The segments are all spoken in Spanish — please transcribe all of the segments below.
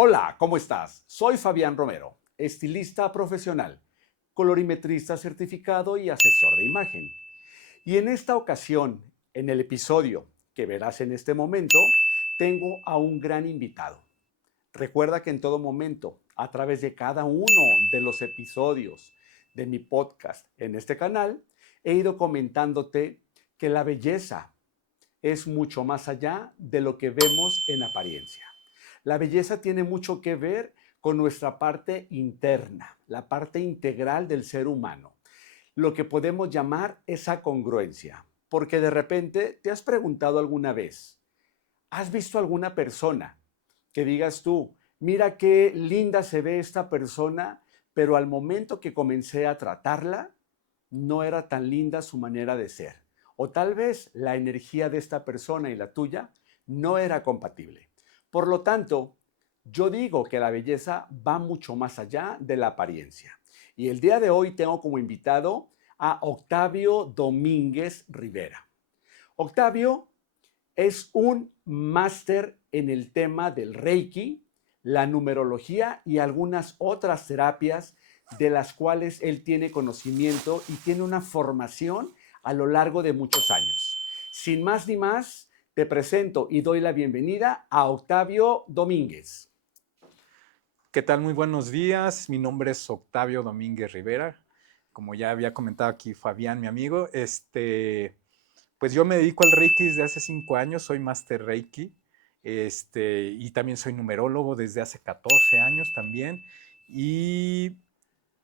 Hola, ¿cómo estás? Soy Fabián Romero, estilista profesional, colorimetrista certificado y asesor de imagen. Y en esta ocasión, en el episodio que verás en este momento, tengo a un gran invitado. Recuerda que en todo momento, a través de cada uno de los episodios de mi podcast en este canal, he ido comentándote que la belleza es mucho más allá de lo que vemos en apariencia. La belleza tiene mucho que ver con nuestra parte interna, la parte integral del ser humano, lo que podemos llamar esa congruencia. Porque de repente te has preguntado alguna vez, ¿has visto alguna persona que digas tú, mira qué linda se ve esta persona, pero al momento que comencé a tratarla, no era tan linda su manera de ser? O tal vez la energía de esta persona y la tuya no era compatible. Por lo tanto, yo digo que la belleza va mucho más allá de la apariencia. Y el día de hoy tengo como invitado a Octavio Domínguez Rivera. Octavio es un máster en el tema del Reiki, la numerología y algunas otras terapias de las cuales él tiene conocimiento y tiene una formación a lo largo de muchos años. Sin más ni más, te presento y doy la bienvenida a Octavio Domínguez. ¿Qué tal? Muy buenos días. Mi nombre es Octavio Domínguez Rivera. Como ya había comentado aquí Fabián, mi amigo, pues yo me dedico al Reiki desde hace 5 años, soy Master Reiki, y también soy numerólogo desde hace 14 años también, y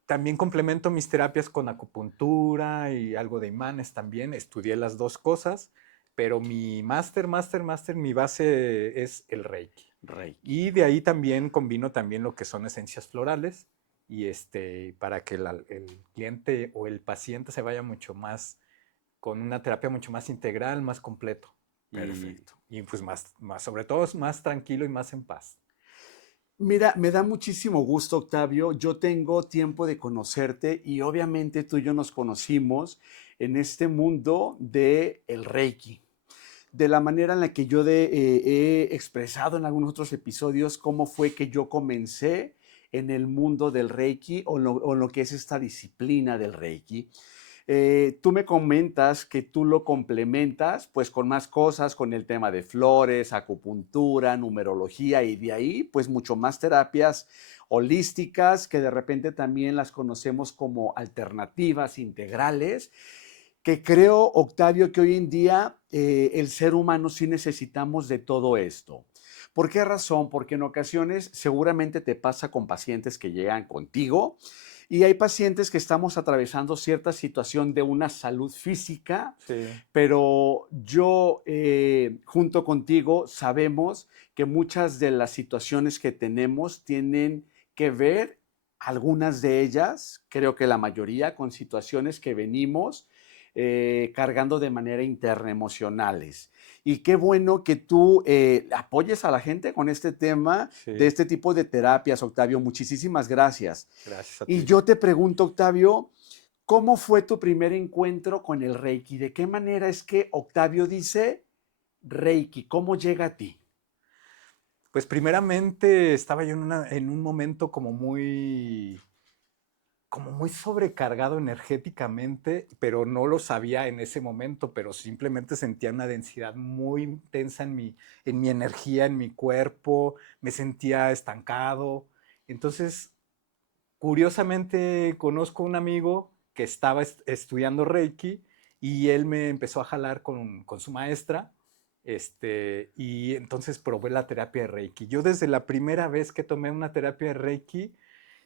también complemento mis terapias con acupuntura y algo de imanes también. Estudié las dos cosas, pero mi máster, mi base es el Reiki. Reiki. Y de ahí también combino también lo que son esencias florales y para que el cliente o el paciente se vaya mucho más, con una terapia mucho más integral, más completo Perfecto. y pues sobre todo es más tranquilo y más en paz. Mira, me da muchísimo gusto, Octavio. Yo tengo tiempo de conocerte y obviamente tú y yo nos conocimos en este mundo de el Reiki. De la manera en la que he expresado en algunos otros episodios cómo fue que yo comencé en el mundo del Reiki o lo que es esta disciplina del Reiki. Tú me comentas que tú lo complementas pues con más cosas, con el tema de flores, acupuntura, numerología y de ahí pues mucho más terapias holísticas que de repente también las conocemos como alternativas integrales, que creo, Octavio, que hoy en día el ser humano sí necesitamos de todo esto. ¿Por qué razón? Porque en ocasiones seguramente te pasa con pacientes que llegan contigo y hay pacientes que estamos atravesando cierta situación de una salud física, Sí. pero yo junto contigo sabemos que muchas de las situaciones que tenemos tienen que ver, algunas de ellas, creo que la mayoría, con situaciones que venimos cargando de manera interna, emocionales. Y qué bueno que tú apoyes a la gente con este tema de Sí, este tipo de terapias, Octavio. Muchísimas gracias. gracias a Y ti. yo te pregunto, Octavio, ¿cómo fue tu primer encuentro con el Reiki? ¿De qué manera es que Octavio dice Reiki? ¿Cómo llega a ti? Pues primeramente estaba yo en un momento como muy sobrecargado energéticamente, pero no lo sabía en ese momento, pero simplemente sentía una densidad muy intensa en mi energía, en mi cuerpo, me sentía estancado. Entonces, curiosamente, conozco un amigo que estaba estudiando Reiki y él me empezó a jalar con su maestra. Y entonces probé la terapia de Reiki. Yo desde la primera vez que tomé una terapia de Reiki,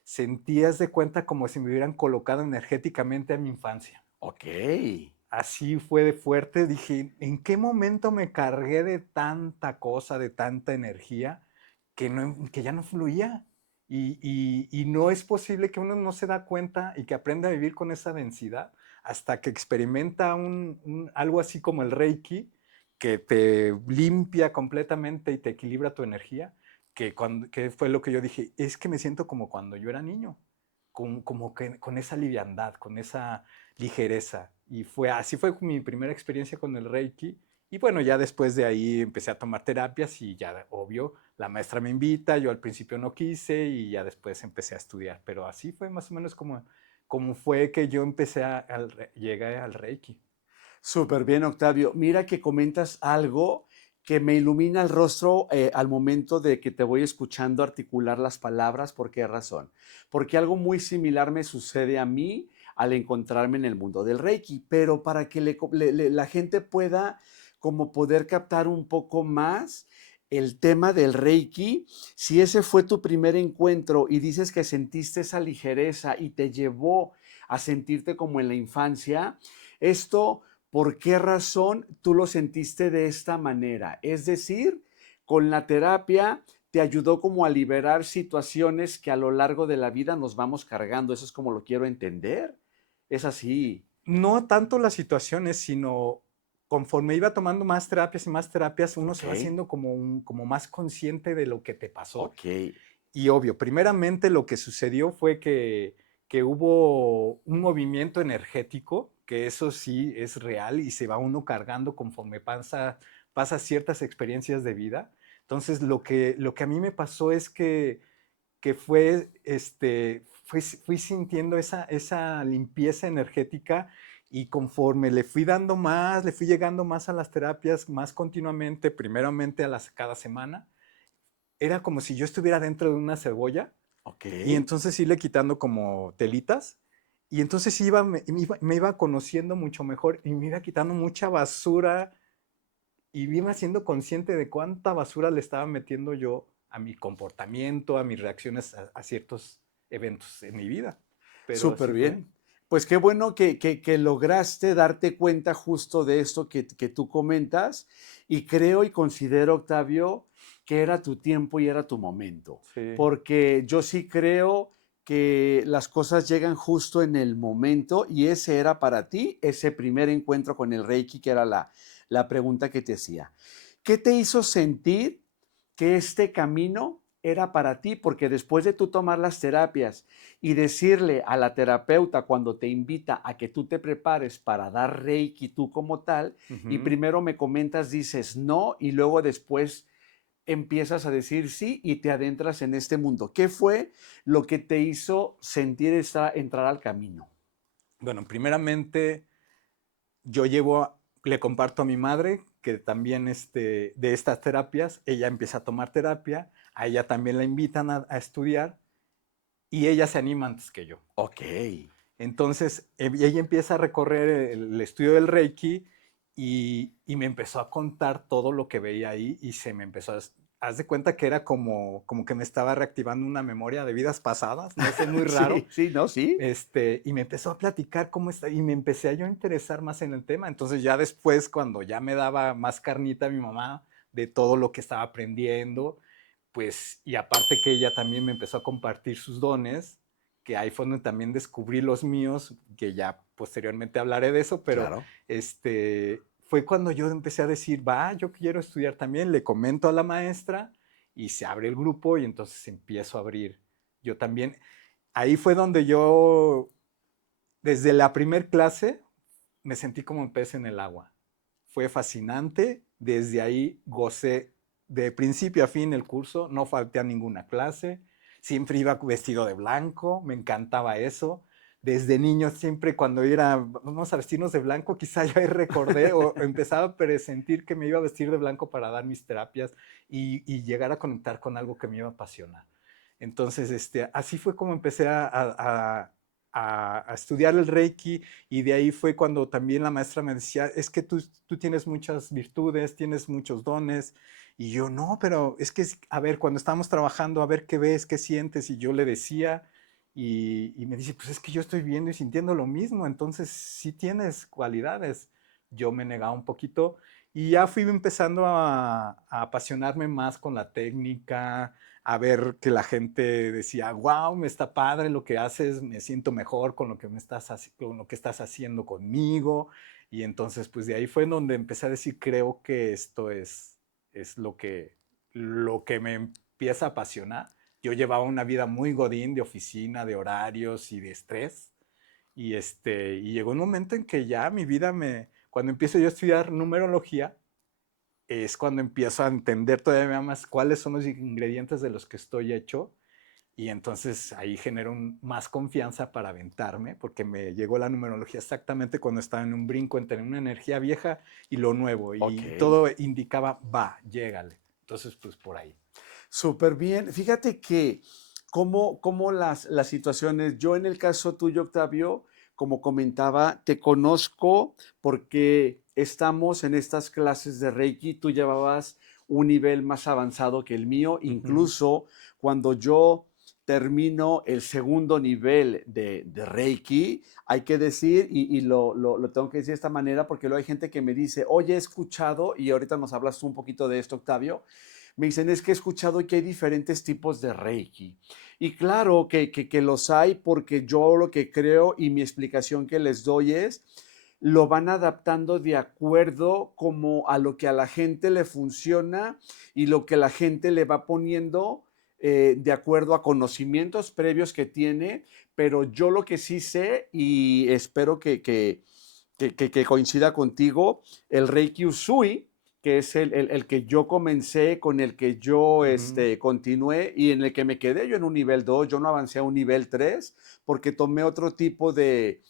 sentías de cuenta como si me hubieran colocado energéticamente a mi infancia. Ok, Así fue de fuerte. Dije, ¿en qué momento me cargué de tanta cosa, de tanta energía, que ya no fluía? Y no es posible que uno no se da cuenta y que aprenda a vivir con esa densidad hasta que experimenta algo así como el Reiki, que te limpia completamente y te equilibra tu energía, que fue lo que yo dije, es que me siento como cuando yo era niño, como que con esa liviandad, con esa ligereza. Y así fue mi primera experiencia con el Reiki Y bueno, ya después de ahí empecé a tomar terapias y ya, obvio, la maestra me invita, yo al principio no quise y ya después empecé a estudiar, pero así fue más o menos como fue que yo empecé llegué al Reiki. Súper bien, Octavio. Mira que comentas algo que me ilumina el rostro al momento de que te voy escuchando articular las palabras. ¿Por qué razón? Porque algo muy similar me sucede a mí al encontrarme en el mundo del Reiki, pero para que la gente pueda como poder captar un poco más el tema del Reiki, si ese fue tu primer encuentro y dices que sentiste esa ligereza y te llevó a sentirte como en la infancia, esto ¿por qué razón tú lo sentiste de esta manera? Es decir, con la terapia te ayudó como a liberar situaciones que a lo largo de la vida nos vamos cargando. Eso es como lo quiero entender. Es así. No tanto las situaciones, sino conforme iba tomando más terapias, uno Ok, se va haciendo como más consciente de lo que te pasó. ok, Y obvio, primeramente lo que sucedió fue que hubo un movimiento energético, que eso sí es real y se va uno cargando conforme pasa ciertas experiencias de vida. Entonces, lo que a mí me pasó es que fui sintiendo esa limpieza energética y conforme le fui dando más, le fui llegando más a las terapias, más continuamente, primeramente cada semana, era como si yo estuviera dentro de una cebolla ok. y entonces irle quitando como telitas y entonces me iba conociendo mucho mejor y me iba quitando mucha basura y me iba siendo consciente de cuánta basura le estaba metiendo yo a mi comportamiento, a mis reacciones a ciertos eventos en mi vida. Pero Súper así fue. bien. Pues qué bueno que lograste darte cuenta justo de esto que tú comentas y creo y considero, Octavio, que era tu tiempo y era tu momento, Sí. porque yo sí creo que las cosas llegan justo en el momento y ese era para ti, ese primer encuentro con el Reiki, que era la pregunta que te hacía. ¿Qué te hizo sentir que este camino era para ti? Porque después de tú tomar las terapias y decirle a la terapeuta cuando te invita a que tú te prepares para dar Reiki tú como tal, y Ujú. primero me comentas, dices no, y luego después empiezas a decir sí y te adentras en este mundo. ¿Qué fue lo que te hizo sentir entrar al camino? Bueno, primeramente le comparto a mi madre que también de estas terapias, ella empieza a tomar terapia, a ella también la invitan a estudiar y ella se anima antes que yo. Ok, Entonces, ella empieza a recorrer el estudio del Reiki y me empezó a contar todo lo que veía ahí y se me empezó haz de cuenta que era como que me estaba reactivando una memoria de vidas pasadas, no sé, muy raro. sí, sí, no, sí. Y me empezó a platicar cómo está, y me empecé a yo a interesar más en el tema. Entonces ya después, cuando ya me daba más carnita mi mamá de todo lo que estaba aprendiendo, pues, y aparte que ella también me empezó a compartir sus dones, que ahí fue donde también descubrí los míos, que ya posteriormente hablaré de eso, pero Claro. fue cuando yo empecé a decir, va, yo quiero estudiar también, le comento a la maestra y se abre el grupo y entonces empiezo a abrir yo también. Ahí fue donde yo, desde la primer clase, me sentí como un pez en el agua. Fue fascinante, desde ahí gocé de principio a fin el curso, no falté a ninguna clase, siempre iba vestido de blanco, me encantaba eso. Desde niño siempre cuando era, vamos a vestirnos de blanco, quizá yo ahí recordé o empezaba a presentir que me iba a vestir de blanco para dar mis terapias y llegar a conectar con algo que me iba a apasionar. Entonces, así fue como empecé a estudiar el Reiki y de ahí fue cuando también la maestra me decía, es que tú tienes muchas virtudes, tienes muchos dones. Y yo, no, pero es que, a ver, cuando estábamos trabajando, a ver qué ves, qué sientes. Y yo le decía, y me dice, pues es que yo estoy viendo y sintiendo lo mismo, entonces sí tienes cualidades. Yo me negaba un poquito y ya fui empezando a apasionarme más con la técnica, a ver que la gente decía, wow, me está padre lo que haces, me siento mejor con lo que con lo que estás haciendo conmigo. Y entonces, pues de ahí fue en donde empecé a decir, creo que esto es lo que me empieza a apasionar. Yo llevaba una vida muy godín de oficina, de horarios y de estrés. Y llegó un momento en que ya mi vida cuando empiezo yo a estudiar numerología, es cuando empiezo a entender todavía más cuáles son los ingredientes de los que estoy hecho. Y entonces ahí genero más confianza para aventarme, porque me llegó la numerología exactamente cuando estaba en un brinco entre una energía vieja y lo nuevo. Ok. Y todo indicaba, va, llégale. Entonces, pues por ahí. Súper bien. Fíjate que cómo las situaciones, yo en el caso tuyo, Octavio, como comentaba, te conozco porque estamos en estas clases de Reiki, tú llevabas un nivel más avanzado que el mío, Ujú. incluso cuando yo termino el segundo nivel de Reiki, hay que decir, y lo tengo que decir de esta manera, porque luego hay gente que me dice, oye, he escuchado, y ahorita nos hablas tú un poquito de esto, Octavio, me dicen, es que he escuchado que hay diferentes tipos de Reiki. Y claro que los hay porque yo lo que creo y mi explicación que les doy es, lo van adaptando de acuerdo como a lo que a la gente le funciona y lo que la gente le va poniendo de acuerdo a conocimientos previos que tiene, pero yo lo que sí sé y espero que coincida contigo, el Reiki Usui, que es el que yo comencé, con el que yo Ujú. continué y en el que me quedé yo en un nivel 2, yo no avancé a un nivel 3 porque tomé otro tipo de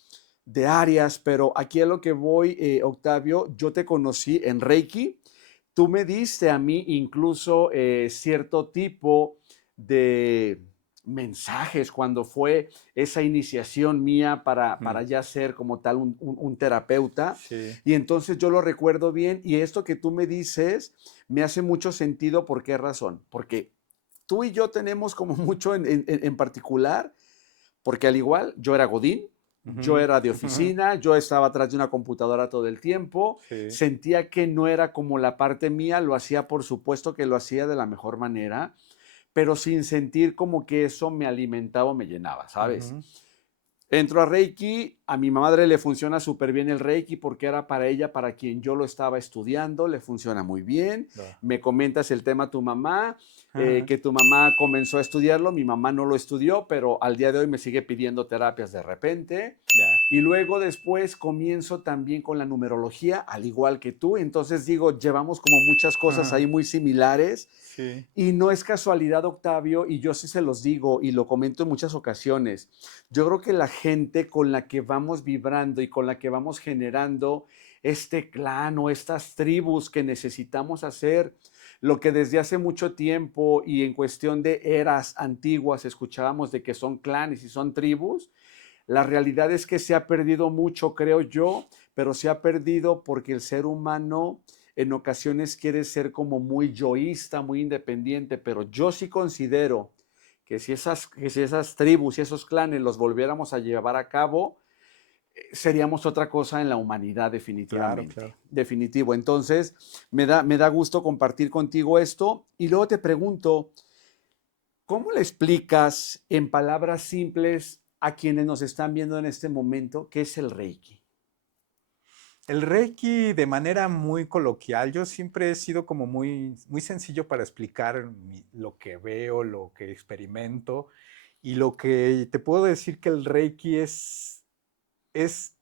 áreas, pero aquí a lo que voy, Octavio, yo te conocí en Reiki, tú me diste a mí incluso cierto tipo de mensajes cuando fue esa iniciación mía para Ujú. ya ser como tal un terapeuta. Sí. Y entonces yo lo recuerdo bien y esto que tú me dices me hace mucho sentido. ¿Por qué razón? Porque tú y yo tenemos como mucho en particular, porque al igual yo era Godín, yo Ujú. era de oficina, yo estaba atrás de una computadora todo el tiempo, Sí. sentía que no era como la parte mía, lo hacía por supuesto que lo hacía de la mejor manera, pero sin sentir como que eso me alimentaba o me llenaba, ¿sabes? Ujú. Entro a Reiki, a mi madre le funciona súper bien el Reiki porque era para ella, para quien yo lo estaba estudiando, le funciona muy bien. Va. Me comentas el tema tu mamá, Ajá. que tu mamá comenzó a estudiarlo, mi mamá no lo estudió, pero al día de hoy me sigue pidiendo terapias de repente. Ya. Y luego después comienzo también con la numerología, al igual que tú. Entonces digo, llevamos como muchas cosas ahí Ajá. muy similares. Sí. Y no es casualidad, Octavio, y yo sí se los digo y lo comento en muchas ocasiones. Yo creo que la gente con la que vamos vibrando y con la que vamos generando este clan o estas tribus que necesitamos hacer, lo que desde hace mucho tiempo y en cuestión de eras antiguas escuchábamos de que son clanes y son tribus, la realidad es que se ha perdido mucho, creo yo, pero se ha perdido porque el ser humano en ocasiones quiere ser como muy yoísta, muy independiente, pero yo sí considero que si esas tribus y esos clanes los volviéramos a llevar a cabo, seríamos otra cosa en la humanidad Claro, definitivamente, claro. definitivo. Entonces, me da gusto compartir contigo esto y luego te pregunto, ¿cómo le explicas en palabras simples a quienes nos están viendo en este momento qué es el Reiki? El Reiki, de manera muy coloquial, yo siempre he sido como muy sencillo para explicar lo que veo, lo que experimento y lo que te puedo decir que el Reiki es es,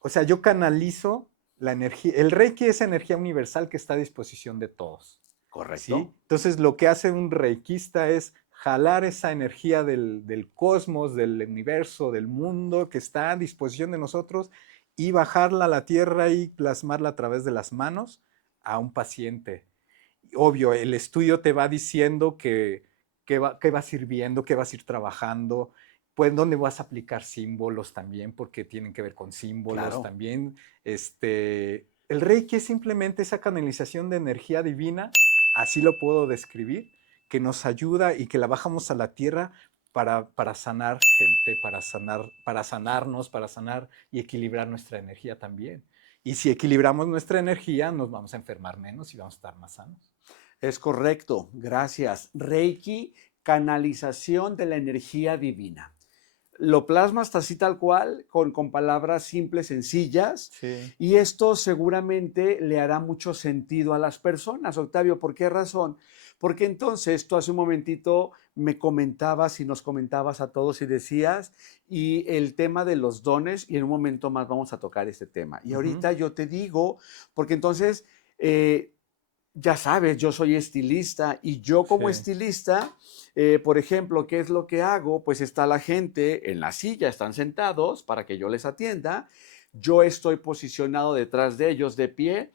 o sea, yo canalizo la energía. El Reiki es energía universal que está a disposición de todos, ¿sí? ¿Correcto? Entonces, lo que hace un reikista es jalar esa energía del cosmos, del universo, del mundo que está a disposición de nosotros y bajarla a la tierra y plasmarla a través de las manos a un paciente. Obvio, el estudio te va diciendo que vas a ir viendo, que vas a ir trabajando, pues dónde vas a aplicar símbolos también, porque tienen que ver con símbolos Claro. también. El Reiki es simplemente esa canalización de energía divina, así lo puedo describir, que nos ayuda y que la bajamos a la tierra para sanar gente, para sanarnos, para sanar y equilibrar nuestra energía también. Y si equilibramos nuestra energía, nos vamos a enfermar menos y vamos a estar más sanos. Es correcto, gracias. Reiki, canalización de la energía divina. Lo plasmas así tal cual, con palabras simples, sencillas, Sí. y esto seguramente le hará mucho sentido a las personas. Octavio, ¿por qué razón? Porque entonces tú hace un momentito me comentabas y nos comentabas a todos y decías, y el tema de los dones, y en un momento más vamos a tocar este tema. Y Ujú. ahorita yo te digo, porque entonces, ya sabes, yo soy estilista y yo como Sí. estilista, por ejemplo, ¿qué es lo que hago? Pues está la gente en la silla, están sentados para que yo les atienda. Yo estoy posicionado detrás de ellos de pie.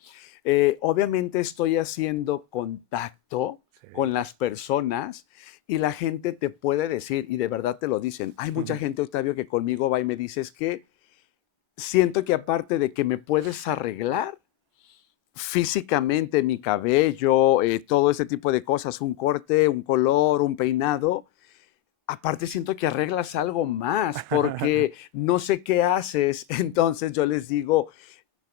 Obviamente estoy haciendo contacto Sí. con las personas y la gente te puede decir, y de verdad te lo dicen. Hay mucha Ujú. gente, Octavio, que conmigo va y me dice, es que siento que aparte de que me puedes arreglar, físicamente mi cabello, todo ese tipo de cosas, un corte, un color, un peinado. Aparte siento que arreglas algo más porque no sé qué haces. Entonces yo les digo,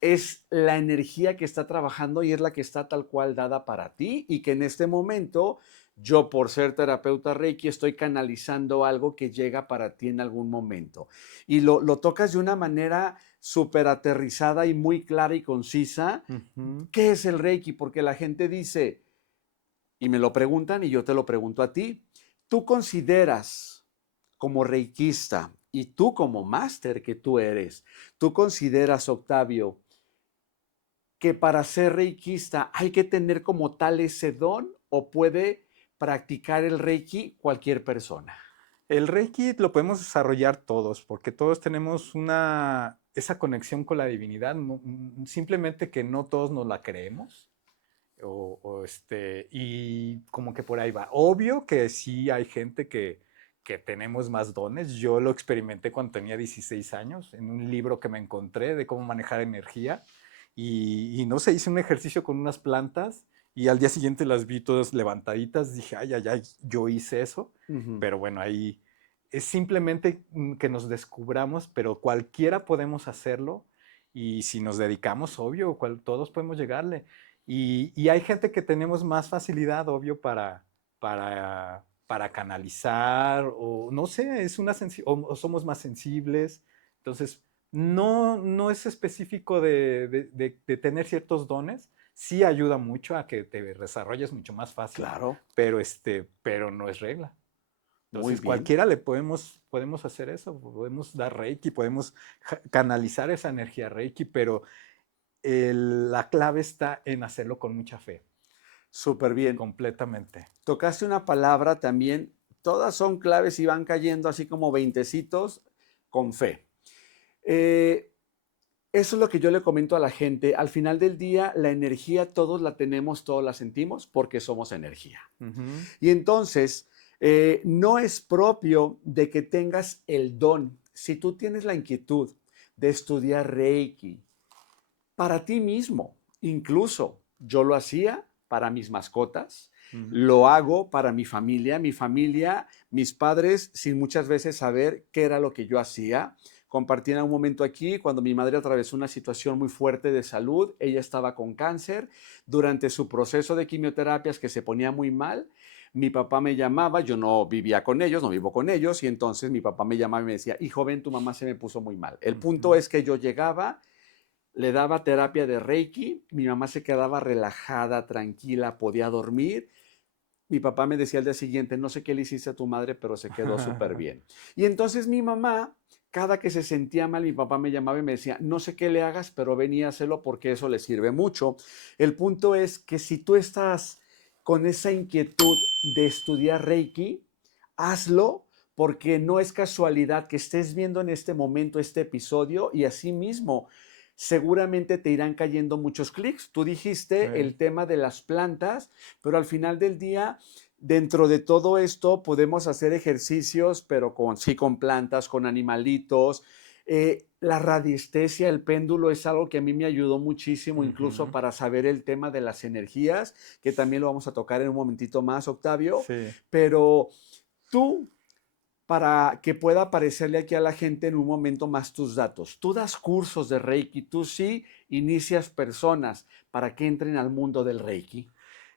es la energía que está trabajando y es la que está tal cual dada para ti y que en este momento yo por ser terapeuta Reiki estoy canalizando algo que llega para ti en algún momento. Y lo tocas de una manera súper aterrizada y muy clara y concisa. Ujú. ¿Qué es el Reiki? Porque la gente dice, y me lo preguntan y yo te lo pregunto a ti, ¿tú consideras como reikista y tú como máster que tú eres, tú consideras, Octavio, que para ser reikista hay que tener como tal ese don o puede practicar el reiki cualquier persona? El Reiki lo podemos desarrollar todos, porque todos tenemos esa conexión con la divinidad, simplemente que no todos nos la creemos. Y como que por ahí va. Obvio que sí hay gente que tenemos más dones. Yo lo experimenté cuando tenía 16 años en un libro que me encontré de cómo manejar energía. Y no sé, hice un ejercicio con unas plantas y al día siguiente las vi todas levantaditas. Dije, ay, ay, ay, yo hice eso. Ujú. Pero bueno, ahí es simplemente que nos descubramos, pero cualquiera podemos hacerlo. Y si nos dedicamos, obvio, todos podemos llegarle. Y hay gente que tenemos más facilidad, obvio, para canalizar, o no sé, o somos más sensibles. Entonces, no es específico de tener ciertos dones. Sí ayuda mucho a que te desarrolles mucho más fácil, Claro, pero no es regla. muy Entonces, bien. cualquiera podemos hacer eso, podemos dar Reiki, podemos canalizar esa energía Reiki, pero la clave está en hacerlo con mucha fe, Súper bien. completamente. Tocaste una palabra también, todas son claves y van cayendo así como veintecitos con fe. Eh, Eso es lo que yo le comento a la gente. Al final del día, la energía todos la tenemos, todos la sentimos porque somos energía. Ujú. Y entonces, no es propio de que tengas el don. Si tú tienes la inquietud de estudiar Reiki para ti mismo, incluso yo lo hacía para mis mascotas, Mm. lo hago para mi familia, mis padres, sin muchas veces saber qué era lo que yo hacía. Compartí en un momento aquí cuando mi madre atravesó una situación muy fuerte de salud. Ella estaba con cáncer. Durante su proceso de quimioterapias que se ponía muy mal, mi papá me llamaba, yo no vivía con ellos, no vivo con ellos, y entonces mi papá me llamaba y me decía, hijo, ven, tu mamá se me puso muy mal. El punto Ujú. es que yo llegaba, le daba terapia de Reiki, mi mamá se quedaba relajada, tranquila, podía dormir. Mi papá me decía al día siguiente, no sé qué le hiciste a tu madre, pero se quedó súper bien. Y entonces mi mamá, cada que se sentía mal, mi papá me llamaba y me decía, no sé qué le hagas, pero ven y hácelo porque eso le sirve mucho. El punto es que si tú estás con esa inquietud de estudiar Reiki, hazlo porque no es casualidad que estés viendo en este momento este episodio y asimismo seguramente te irán cayendo muchos clics. Tú dijiste Sí. el tema de las plantas, pero al final del día, dentro de todo esto, podemos hacer ejercicios, pero sí con plantas, con animalitos. La radiestesia, el péndulo, es algo que a mí me ayudó muchísimo, incluso Ujú. para saber el tema de las energías, que también lo vamos a tocar en un momentito más, Octavio. Sí. Pero tú, para que pueda aparecerle aquí a la gente en un momento más tus datos. Tú das cursos de Reiki, tú sí inicias personas para que entren al mundo del Reiki.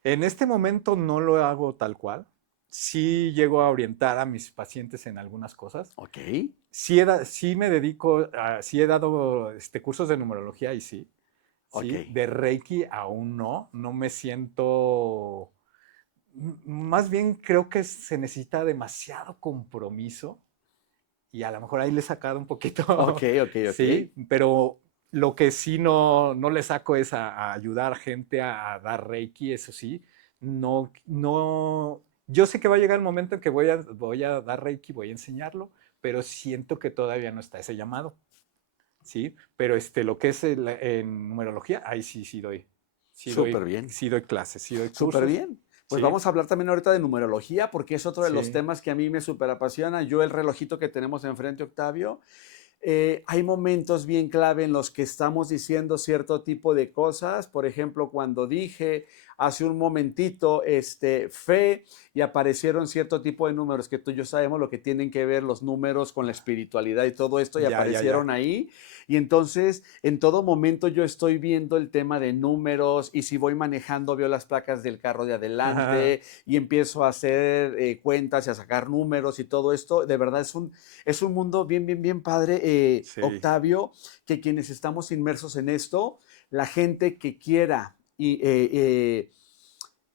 En este momento no lo hago tal cual. Sí llego a orientar a mis pacientes en algunas cosas. Ok, Sí me dedico, sí he dado cursos de numerología y ok, sí, de Reiki aún no me siento Más bien creo que se necesita demasiado compromiso y a lo mejor ahí le he sacado un Ok, poquito, ok, ok. sí, pero lo que sí no le saco es a ayudar gente a dar Reiki, eso sí. No, yo sé que va a llegar el momento en que voy a dar Reiki, voy a enseñarlo, pero siento que todavía no está ese llamado, ¿sí? Pero lo que es en numerología, ahí sí doy. Súper bien. Sí doy clases, sí doy Súper cursos, bien. Pues sí, vamos a hablar también ahorita de numerología, porque es otro de los sí, temas que a mí me súper apasiona. Yo el relojito que tenemos enfrente, Octavio, hay momentos bien clave en los que estamos diciendo cierto tipo de cosas. Por ejemplo, cuando dije hace un momentito fe y aparecieron cierto tipo de números que tú y yo sabemos lo que tienen que ver los números con la espiritualidad y todo esto y ya. aparecieron ahí. Y entonces en todo momento yo estoy viendo el tema de números y si voy manejando veo las placas del carro de adelante y empiezo a hacer cuentas y a sacar números y todo esto. De verdad es un mundo bien padre, Sí, Octavio, que quienes estamos inmersos en esto, la gente que quiera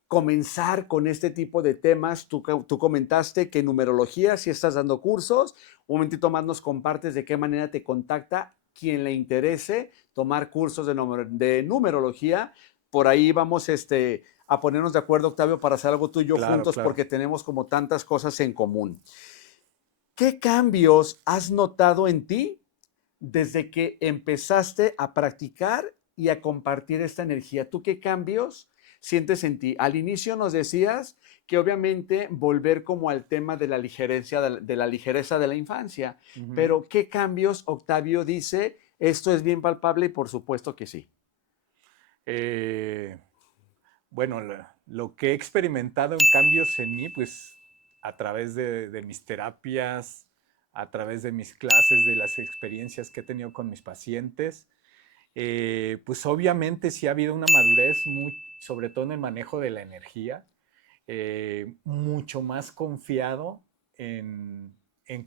comenzar con este tipo de temas, tú comentaste que numerología, si estás dando cursos, un momentito más nos compartes de qué manera te contacta quien le interese tomar cursos de numerología. Por ahí vamos a ponernos de acuerdo, Octavio, para hacer algo tú y yo claro, juntos claro. porque tenemos como tantas cosas en común. ¿Qué cambios has notado en ti desde que empezaste a practicar y a compartir esta energía? ¿Tú qué cambios sientes en ti? Al inicio nos decías que obviamente volver como al tema de la ligereza de la infancia, Ujú. pero ¿qué cambios Octavio dice? Esto es bien palpable y por supuesto que sí. Eh, bueno, lo que he experimentado en cambios en mí, pues a través de mis terapias, a través de mis clases, de las experiencias que he tenido con mis pacientes, pues obviamente sí ha habido una madurez, sobre todo en el manejo de la energía, mucho más confiado en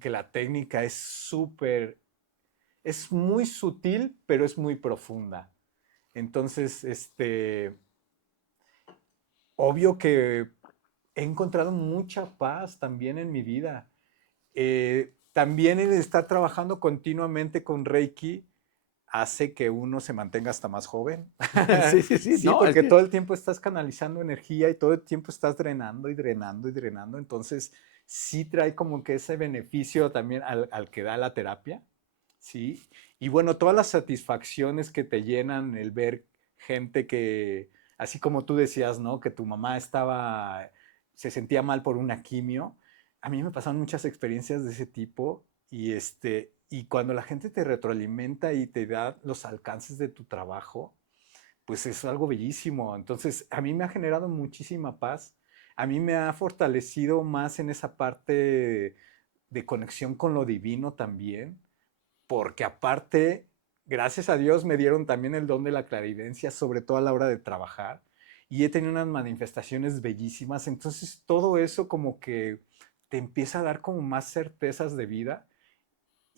que la técnica es es muy sutil, pero es muy profunda. Entonces, obvio que he encontrado mucha paz también en mi vida. También el estar trabajando continuamente con Reiki hace que uno se mantenga hasta más joven. Sí, sí, sí, Sí, no, es porque que todo el tiempo estás canalizando energía y todo el tiempo estás drenando y drenando y drenando. Entonces, sí trae como que ese beneficio también al que da la terapia. Sí. Y bueno, todas las satisfacciones que te llenan el ver gente que, así como tú decías, ¿no? Que tu mamá se sentía mal por una quimio. A mí me pasaron muchas experiencias de ese tipo y cuando la gente te retroalimenta y te da los alcances de tu trabajo, pues es algo bellísimo. Entonces, a mí me ha generado muchísima paz. A mí me ha fortalecido más en esa parte de conexión con lo divino también, porque aparte, gracias a Dios, me dieron también el don de la clarividencia, sobre todo a la hora de trabajar, y he tenido unas manifestaciones bellísimas. Entonces, todo eso como que te empieza a dar como más certezas de vida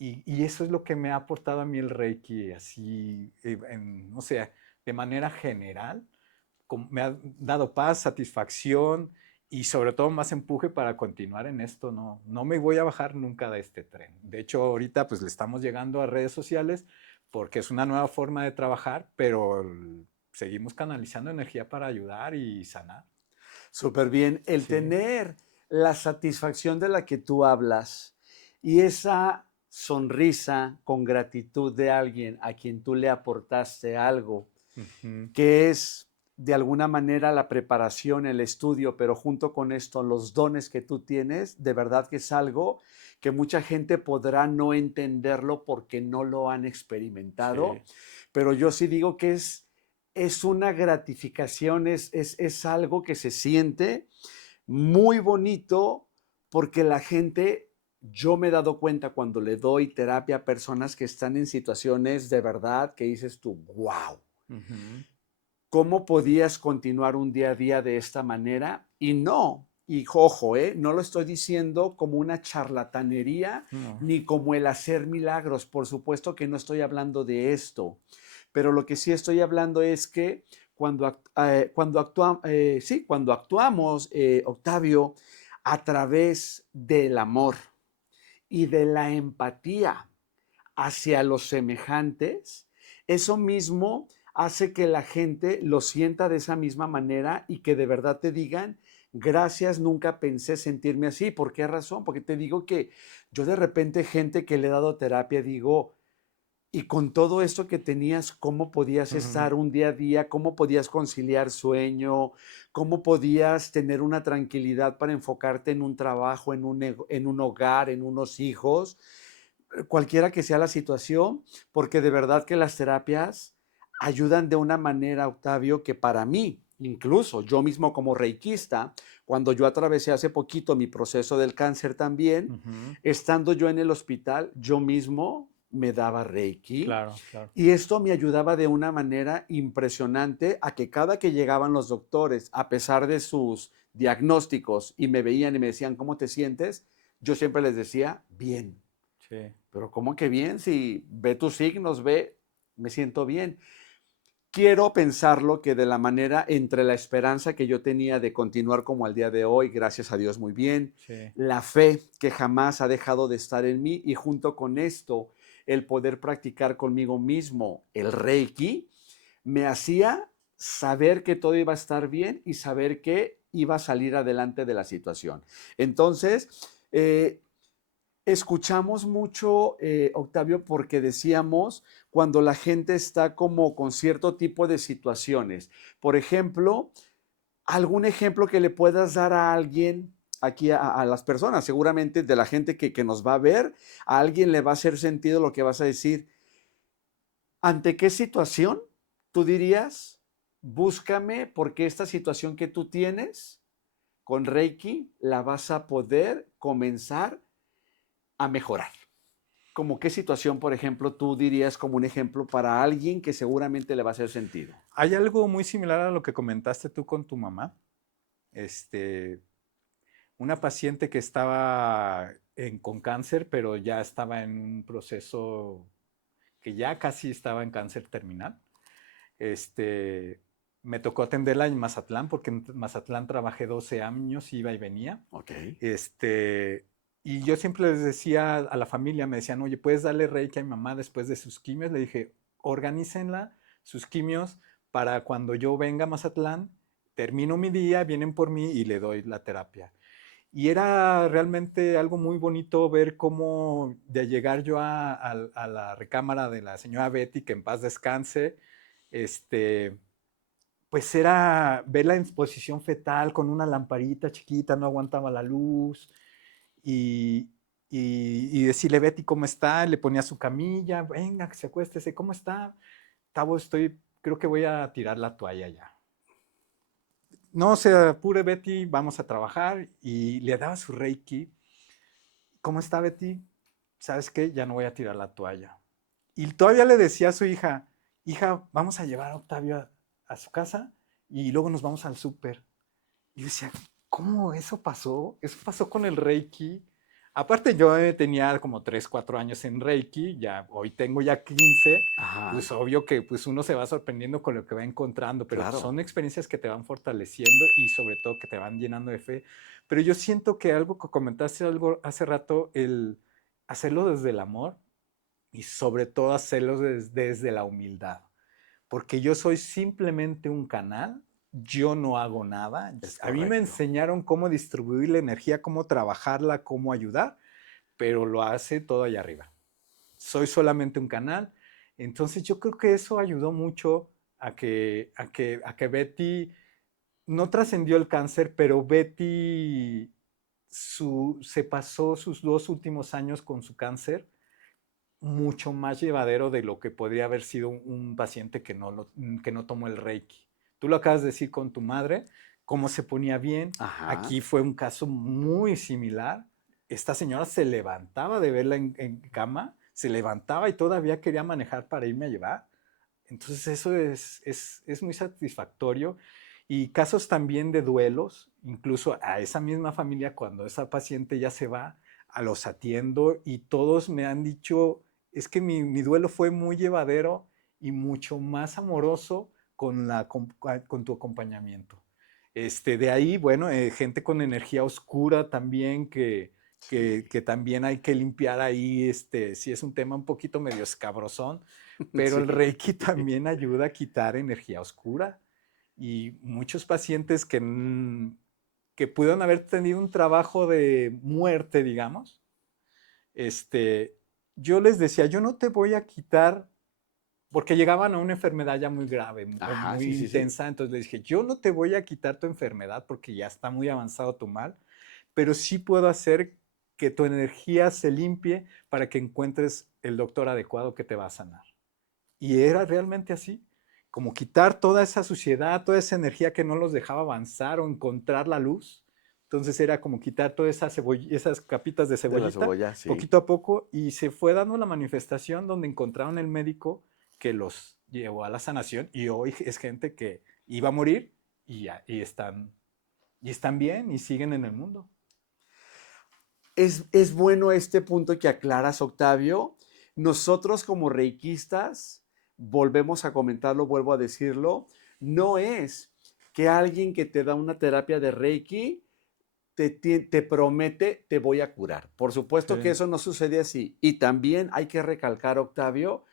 y eso es lo que me ha aportado a mí el Reiki, así, o sea, de manera general, me ha dado paz, satisfacción y sobre todo más empuje para continuar en esto. No me voy a bajar nunca de este tren. De hecho, ahorita pues le estamos llegando a redes sociales porque es una nueva forma de trabajar, pero seguimos canalizando energía para ayudar y sanar. súper bien. El Sí. tener la satisfacción de la que tú hablas y esa sonrisa con gratitud de alguien a quien tú le aportaste algo, Ujú. que es de alguna manera la preparación, el estudio, pero junto con esto los dones que tú tienes, de verdad que es algo que mucha gente podrá no entenderlo porque no lo han experimentado, Sí. pero yo sí digo que es una gratificación, es algo que se siente muy bonito porque la gente, yo me he dado cuenta cuando le doy terapia a personas que están en situaciones de verdad que dices tú, wow, Ujú. ¿cómo podías continuar un día a día de esta manera? Y no, y ojo, no lo estoy diciendo como una charlatanería No. ni como el hacer milagros. Por supuesto que no estoy hablando de esto, pero lo que sí estoy hablando es que cuando actuamos, Octavio, a través del amor y de la empatía hacia los semejantes, eso mismo hace que la gente lo sienta de esa misma manera y que de verdad te digan, gracias, nunca pensé sentirme así. ¿Por qué razón? Porque te digo que yo de repente gente que le he dado terapia, digo, y con todo esto que tenías, ¿cómo podías Ujú. estar un día a día? ¿Cómo podías conciliar sueño? ¿Cómo podías tener una tranquilidad para enfocarte en un trabajo, en un hogar, en unos hijos? Cualquiera que sea la situación, porque de verdad que las terapias ayudan de una manera, Octavio, que para mí, incluso yo mismo como reikista, cuando yo atravesé hace poquito mi proceso del cáncer también, Ujú. estando yo en el hospital, yo mismo me daba reiki Claro, claro. y esto me ayudaba de una manera impresionante a que cada que llegaban los doctores, a pesar de sus diagnósticos y me veían y me decían, ¿cómo te sientes? Yo siempre les decía, bien. Sí. Pero ¿cómo que bien? Si ve tus signos, ve, me siento bien. Quiero pensarlo que de la manera entre la esperanza que yo tenía de continuar como al día de hoy, gracias a Dios muy bien, Sí. la fe que jamás ha dejado de estar en mí y junto con esto el poder practicar conmigo mismo el Reiki, me hacía saber que todo iba a estar bien y saber que iba a salir adelante de la situación. Entonces, escuchamos mucho, Octavio, porque decíamos cuando la gente está como con cierto tipo de situaciones. Por ejemplo, algún ejemplo que le puedas dar a alguien, aquí a las personas, seguramente de la gente que nos va a ver, a alguien le va a hacer sentido lo que vas a decir. ¿Ante qué situación tú dirías, búscame porque esta situación que tú tienes con Reiki la vas a poder comenzar a mejorar? ¿Cómo qué situación, por ejemplo, tú dirías como un ejemplo para alguien que seguramente le va a hacer sentido? Hay algo muy similar a lo que comentaste tú con tu mamá. Este, una paciente que estaba con cáncer, pero ya estaba en un proceso que ya casi estaba en cáncer terminal. Este, Me tocó atenderla en Mazatlán, porque en Mazatlán trabajé 12 años, iba y venía. Ok. Este, y yo siempre les decía a la familia, me decían, oye, ¿puedes darle reiki a mi mamá después de sus quimios? Le dije, organícenla, sus quimios, para cuando yo venga a Mazatlán, termino mi día, vienen por mí y le doy la terapia. Y era realmente algo muy bonito ver cómo de llegar yo a la recámara de la señora Betty, que en paz descanse, este, pues era verla en posición fetal con una lamparita chiquita, no aguantaba la luz y, y decirle, Betty, ¿cómo está? Le ponía su camilla, venga, que se acuéstese, ¿cómo está? Tavo, creo que voy a tirar la toalla ya. No se apure, Betty, vamos a trabajar y le daba su reiki. ¿Cómo está, Betty? ¿Sabes qué? Ya no voy a tirar la toalla. Y todavía le decía a su hija, hija, vamos a llevar a Octavio a su casa y luego nos vamos al súper. Y yo decía, ¿cómo eso pasó? Eso pasó con el Reiki. Aparte yo tenía como 3 4 años en Reiki, ya hoy tengo ya 15, Ajá, pues obvio que pues uno se va sorprendiendo con lo que va encontrando, pero pues, claro. son experiencias que te van fortaleciendo y sobre todo que te van llenando de fe. Pero yo siento que algo que comentaste algo hace rato, el hacerlo desde el amor y sobre todo hacerlo desde la humildad, porque yo soy simplemente un canal, yo no hago nada. Es A mí me correcto. enseñaron cómo distribuir la energía, cómo trabajarla, cómo ayudar, pero lo hace todo allá arriba. Soy solamente un canal. Entonces yo creo que eso ayudó mucho a que Betty no trascendió el cáncer, pero Betty se pasó sus 2 últimos años con su cáncer mucho más llevadero de lo que podría haber sido un paciente que no tomó el Reiki. Tú lo acabas de decir con tu madre, cómo se ponía bien. Ajá. Aquí fue un caso muy similar. Esta señora se levantaba de verla en cama, se levantaba y todavía quería manejar para irme a llevar. Entonces eso es muy satisfactorio. Y casos también de duelos, incluso a esa misma familia, cuando esa paciente ya se va, a los atiendo y todos me han dicho, es que mi duelo fue muy llevadero y mucho más amoroso con tu acompañamiento. De ahí, bueno, gente con energía oscura también que también hay que limpiar ahí, sí es un tema un poquito medio escabrosón, pero el Sí. Reiki también ayuda a quitar energía oscura. Y muchos pacientes que pudieron haber tenido un trabajo de muerte, digamos, yo les decía, yo no te voy a quitar, porque llegaban a una enfermedad ya muy grave o Ajá, muy sí, sí, sí. intensa, entonces les dije, yo no te voy a quitar tu enfermedad porque ya está muy avanzado tu mal, pero sí puedo hacer que tu energía se limpie para que encuentres el doctor adecuado que te va a sanar. Y era realmente así, como quitar toda esa suciedad, toda esa energía que no los dejaba avanzar o encontrar la luz. Entonces era como quitar todas esas capitas de De la cebollita, cebolla, sí. poquito a poco, y se fue dando la manifestación donde encontraron el médico que los llevó a la sanación y hoy es gente que iba a morir y están bien y siguen en el mundo. Es bueno este punto que aclaras, Octavio. Nosotros como reikistas, volvemos a comentarlo, vuelvo a decirlo, no es que alguien que te da una terapia de Reiki te promete te voy a curar. Por supuesto que Sí. eso no sucede así. Y también hay que recalcar, Octavio,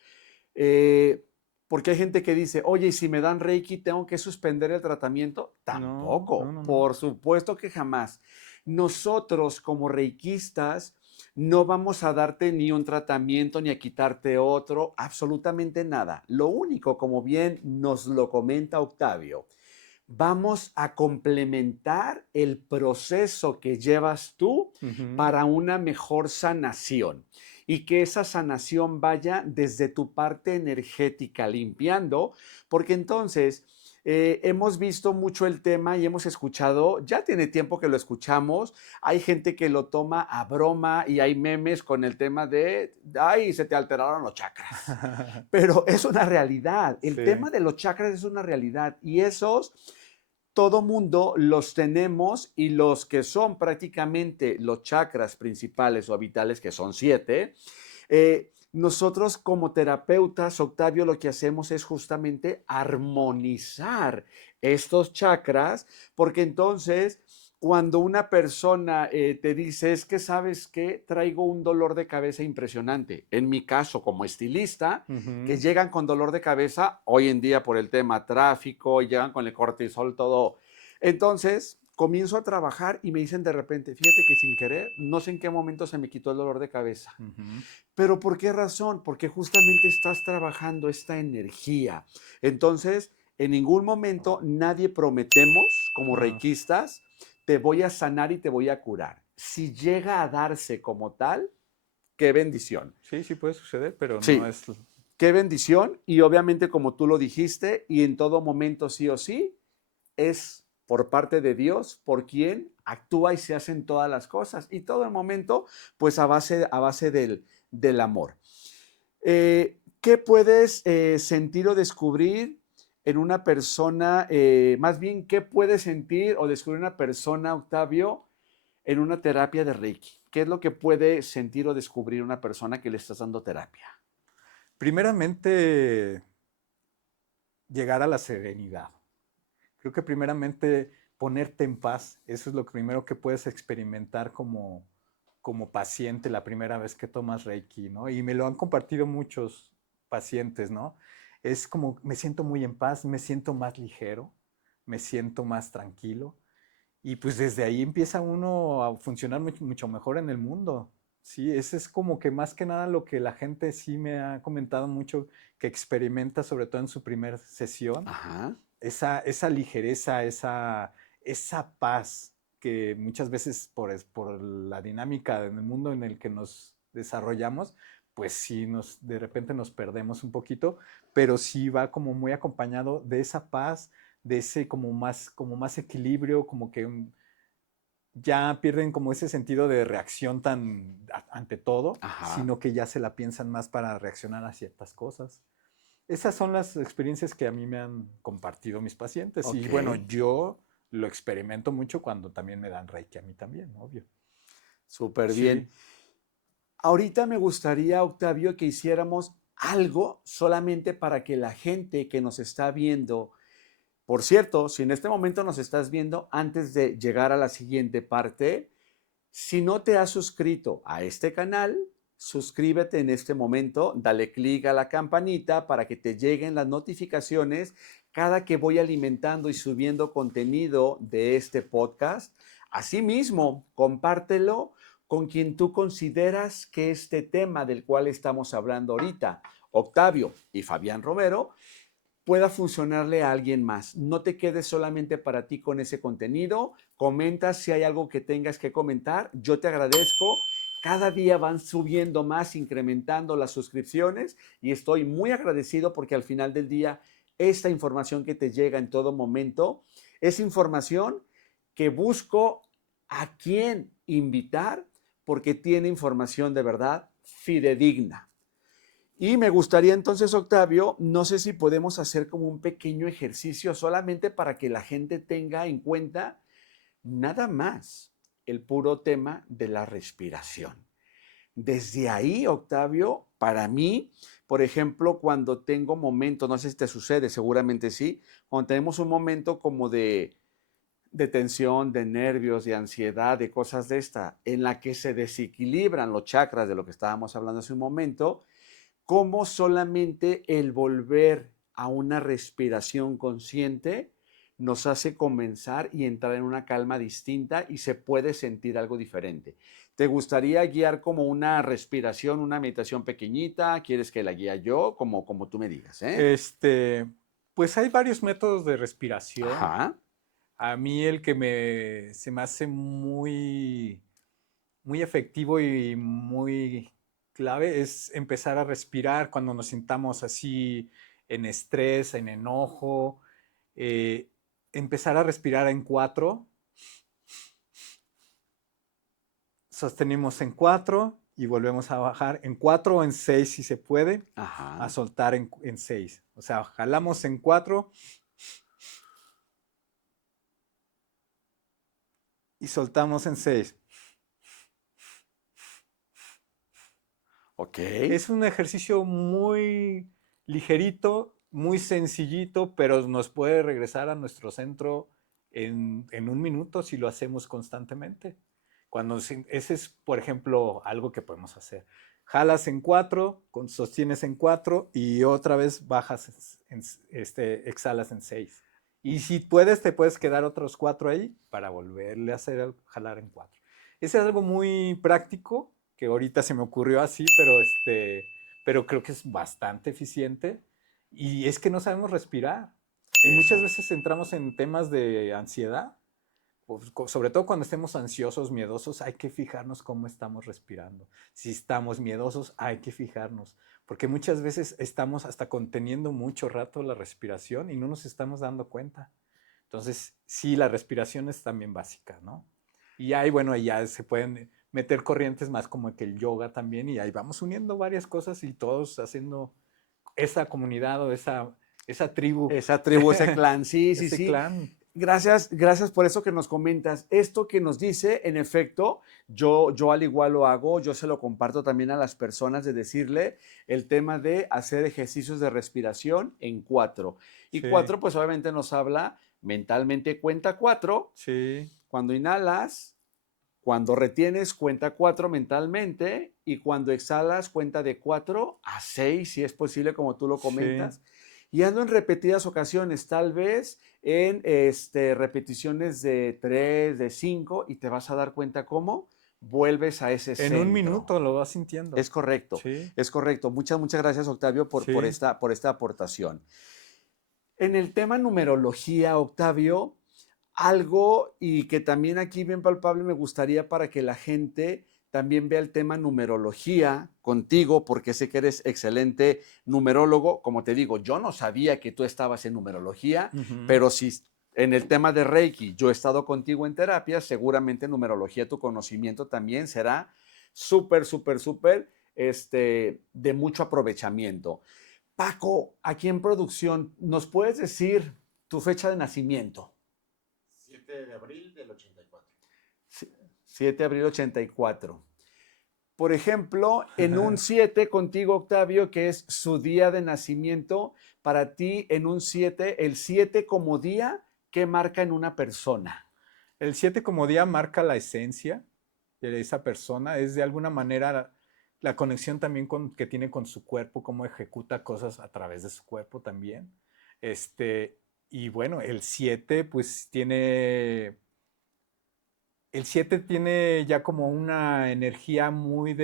eh, porque hay gente que dice, oye, ¿y si me dan Reiki, tengo que suspender el tratamiento? No, no, Tampoco, no, no. por supuesto que jamás. Nosotros como reikistas no vamos a darte ni un tratamiento ni a quitarte otro, absolutamente nada. Lo único, como bien nos lo comenta Octavio, vamos a complementar el proceso que llevas tú Ujú. para una mejor sanación y que esa sanación vaya desde tu parte energética limpiando, porque entonces hemos visto mucho el tema y hemos escuchado, ya tiene tiempo que lo escuchamos, hay gente que lo toma a broma y hay memes con el tema de, ay, se te alteraron los chakras. Pero es una realidad, el Sí. tema de los chakras es una realidad y esos todo mundo los tenemos y los que son prácticamente los chakras principales o vitales, que son 7, nosotros como terapeutas, Octavio, lo que hacemos es justamente armonizar estos chakras, porque entonces cuando una persona te dice, es que sabes que traigo un dolor de cabeza impresionante, en mi caso como estilista, que Ujú. llegan con dolor de cabeza, hoy en día por el tema tráfico, llegan con el cortisol todo. Entonces, comienzo a trabajar y me dicen de repente, fíjate que sin querer, no sé en qué momento se me quitó el dolor de cabeza. Ujú. ¿Pero por qué razón? Porque justamente estás trabajando esta energía. Entonces, en ningún momento nadie prometemos, como No. reikistas, te voy a sanar y te voy a curar. Si llega a darse como tal, qué bendición. Sí, sí puede suceder, pero no Sí, es. qué bendición. Y obviamente, como tú lo dijiste, y en todo momento sí o sí, es por parte de Dios, por quien actúa y se hacen todas las cosas. Y todo el momento, pues a base del amor. ¿Qué puedes sentir o descubrir en una persona? Más bien, ¿qué puedes sentir o descubrir una persona, Octavio, en una terapia de Reiki? ¿Qué es lo que puede sentir o descubrir una persona que le estás dando terapia? Primeramente, llegar a la serenidad. Creo que primeramente ponerte en paz, eso es lo primero que puedes experimentar como paciente la primera vez que tomas Reiki, ¿no? Y me lo han compartido muchos pacientes, ¿no? Es como me siento muy en paz, me siento más ligero, me siento más tranquilo. Y pues desde ahí empieza uno a funcionar mucho mejor en el mundo. Sí, ese es como que más que nada lo que la gente sí me ha comentado mucho que experimenta, sobre todo en su primera sesión, Ajá. esa ligereza, esa paz que muchas veces por la dinámica del mundo en el que nos desarrollamos, pues sí, de repente nos perdemos un poquito, pero sí va como muy acompañado de esa paz, de ese como más equilibrio, como que ya pierden como ese sentido de reacción ante todo, Ajá. sino que ya se la piensan más para reaccionar a ciertas cosas. Esas son las experiencias que a mí me han compartido mis pacientes. Y Ok. bueno, yo lo experimento mucho cuando también me dan Reiki a mí también, obvio. Súper Sí. bien. Ahorita me gustaría, Octavio, que hiciéramos algo solamente para que la gente que nos está viendo, por cierto, si en este momento nos estás viendo, antes de llegar a la siguiente parte, si no te has suscrito a este canal, suscríbete en este momento, dale clic a la campanita para que te lleguen las notificaciones cada que voy alimentando y subiendo contenido de este podcast. Asimismo, compártelo con quien tú consideras que este tema del cual estamos hablando ahorita, Octavio y Fabián Romero, pueda funcionarle a alguien más. No te quedes solamente para ti con ese contenido. Comenta si hay algo que tengas que comentar. Yo te agradezco. Cada día van subiendo más, incrementando las suscripciones y estoy muy agradecido porque al final del día esta información que te llega en todo momento es información que busco a quién invitar porque tiene información de verdad fidedigna. Y me gustaría entonces, Octavio, no sé si podemos hacer como un pequeño ejercicio solamente para que la gente tenga en cuenta nada más el puro tema de la respiración. Desde ahí, Octavio, para mí, por ejemplo, cuando tengo momentos, no sé si te sucede, seguramente sí, cuando tenemos un momento como de tensión, de nervios, de ansiedad, de cosas de esta, en la que se desequilibran los chakras de lo que estábamos hablando hace un momento, cómo solamente el volver a una respiración consciente nos hace comenzar y entrar en una calma distinta y se puede sentir algo diferente. ¿Te gustaría guiar como una respiración, una meditación pequeñita? ¿Quieres que la guíe yo? Como tú me digas, ¿eh? Pues hay varios métodos de respiración. Ajá. A mí el que se me hace muy, muy efectivo y muy clave es empezar a respirar cuando nos sintamos así en estrés, en enojo. eh, Empezar a respirar en 4. Sostenemos en 4 y volvemos a bajar en 4 o en 6 si se puede, a Ajá. soltar en 6. O sea, jalamos en 4 y soltamos en 6. Ok. Es un ejercicio muy ligerito, muy sencillito, pero nos puede regresar a nuestro centro en un minuto si lo hacemos constantemente. Ese es, por ejemplo, algo que podemos hacer. Jalas en 4, sostienes en 4 y otra vez bajas, exhalas en 6. Y si puedes, te puedes quedar otros 4 ahí para volverle a hacer jalar en 4. Ese es algo muy práctico que ahorita se me ocurrió así, pero creo que es bastante eficiente. Y es que no sabemos respirar. Y Eso. muchas veces entramos en temas de ansiedad, pues, sobre todo cuando estemos ansiosos, miedosos, hay que fijarnos cómo estamos respirando. Si estamos miedosos, hay que fijarnos, porque muchas veces estamos hasta conteniendo mucho rato la respiración y no nos estamos dando cuenta. Entonces, sí, la respiración es también básica, ¿no? Y ahí, bueno, ya se pueden meter corrientes más como que el yoga también, y ahí vamos uniendo varias cosas y todos haciendo esa comunidad o esa tribu, Esa tribu, ese clan, sí, sí, ese sí. clan. Gracias, gracias por eso que nos comentas. Esto que nos dice, en efecto, yo al igual lo hago, yo se lo comparto también a las personas de decirle el tema de hacer ejercicios de respiración en 4. Y Sí, 4, pues obviamente nos habla mentalmente cuenta 4. sí, Cuando inhalas, cuando retienes cuenta 4 mentalmente y cuando exhalas cuenta de 4 a 6, si es posible, como tú lo sí. comentas. Y hazlo en repetidas ocasiones, tal vez en repeticiones de 3, de 5, y te vas a dar cuenta cómo vuelves a ese En un centro. minuto lo vas sintiendo. Es correcto, Sí, es correcto. Muchas, muchas gracias, Octavio, sí. por esta aportación. En el tema numerología, Octavio, algo y que también aquí bien palpable me gustaría para que la gente también vea el tema numerología contigo, porque sé que eres excelente numerólogo. Como te digo, yo no sabía que tú estabas en numerología, Ujú. pero si en el tema de Reiki yo he estado contigo en terapia, seguramente en numerología tu conocimiento también será súper, súper, súper de mucho aprovechamiento. Paco, aquí en producción, ¿nos puedes decir tu fecha de nacimiento? 7 de abril del 84. 7 de abril 84. Por ejemplo, en un 7 contigo, Octavio, que es su día de nacimiento, para ti en un 7, el 7 como día, ¿qué marca en una persona? El 7 como día marca la esencia de esa persona, es de alguna manera la conexión también que tiene con su cuerpo, cómo ejecuta cosas a través de su cuerpo también. Este, y bueno, el 7 pues el 7 tiene ya como una energía muy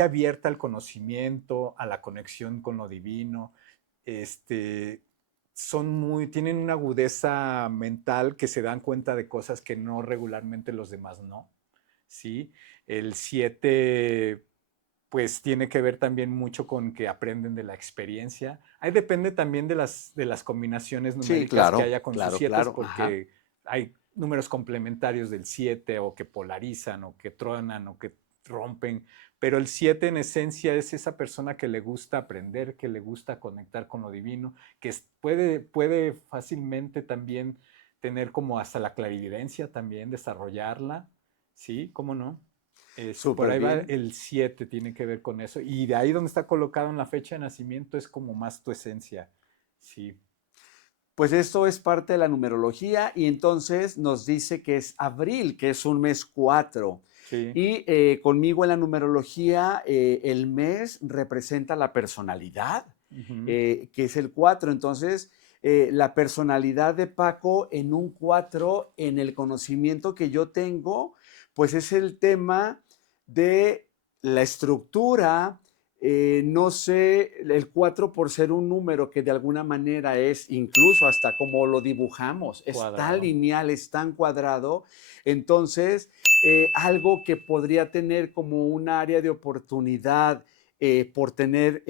abierta al conocimiento, a la conexión con lo divino. Este, tienen una agudeza mental que se dan cuenta de cosas que no regularmente los demás no. ¿Sí? El 7 pues tiene que ver también mucho con que aprenden de la experiencia. Ahí depende también de las combinaciones Sí, numéricas que claro, haya con sus claro, 7, claro, ajá. porque hay números complementarios del 7 o que polarizan o que tronan o que rompen, pero el 7 en esencia es esa persona que le gusta aprender, que le gusta conectar con lo divino, que puede fácilmente también tener como hasta la clarividencia también, desarrollarla, ¿sí? ¿Cómo no? Por Súper ahí va bien. el 7, tiene que ver con eso. Y de ahí donde está colocado en la fecha de nacimiento es como más tu esencia. Sí. Pues esto es parte de la numerología y entonces nos dice que es abril, que es un mes 4. Sí. Y conmigo en la numerología el mes representa la personalidad, Ujú. que es el 4. Entonces, la personalidad de Paco en un 4, en el conocimiento que yo tengo, pues es el tema de la estructura. No sé, el 4 por ser un número que de alguna manera es incluso hasta como lo dibujamos, es tan Cuadrado. lineal, es tan cuadrado, entonces algo que podría tener como un área de oportunidad por tener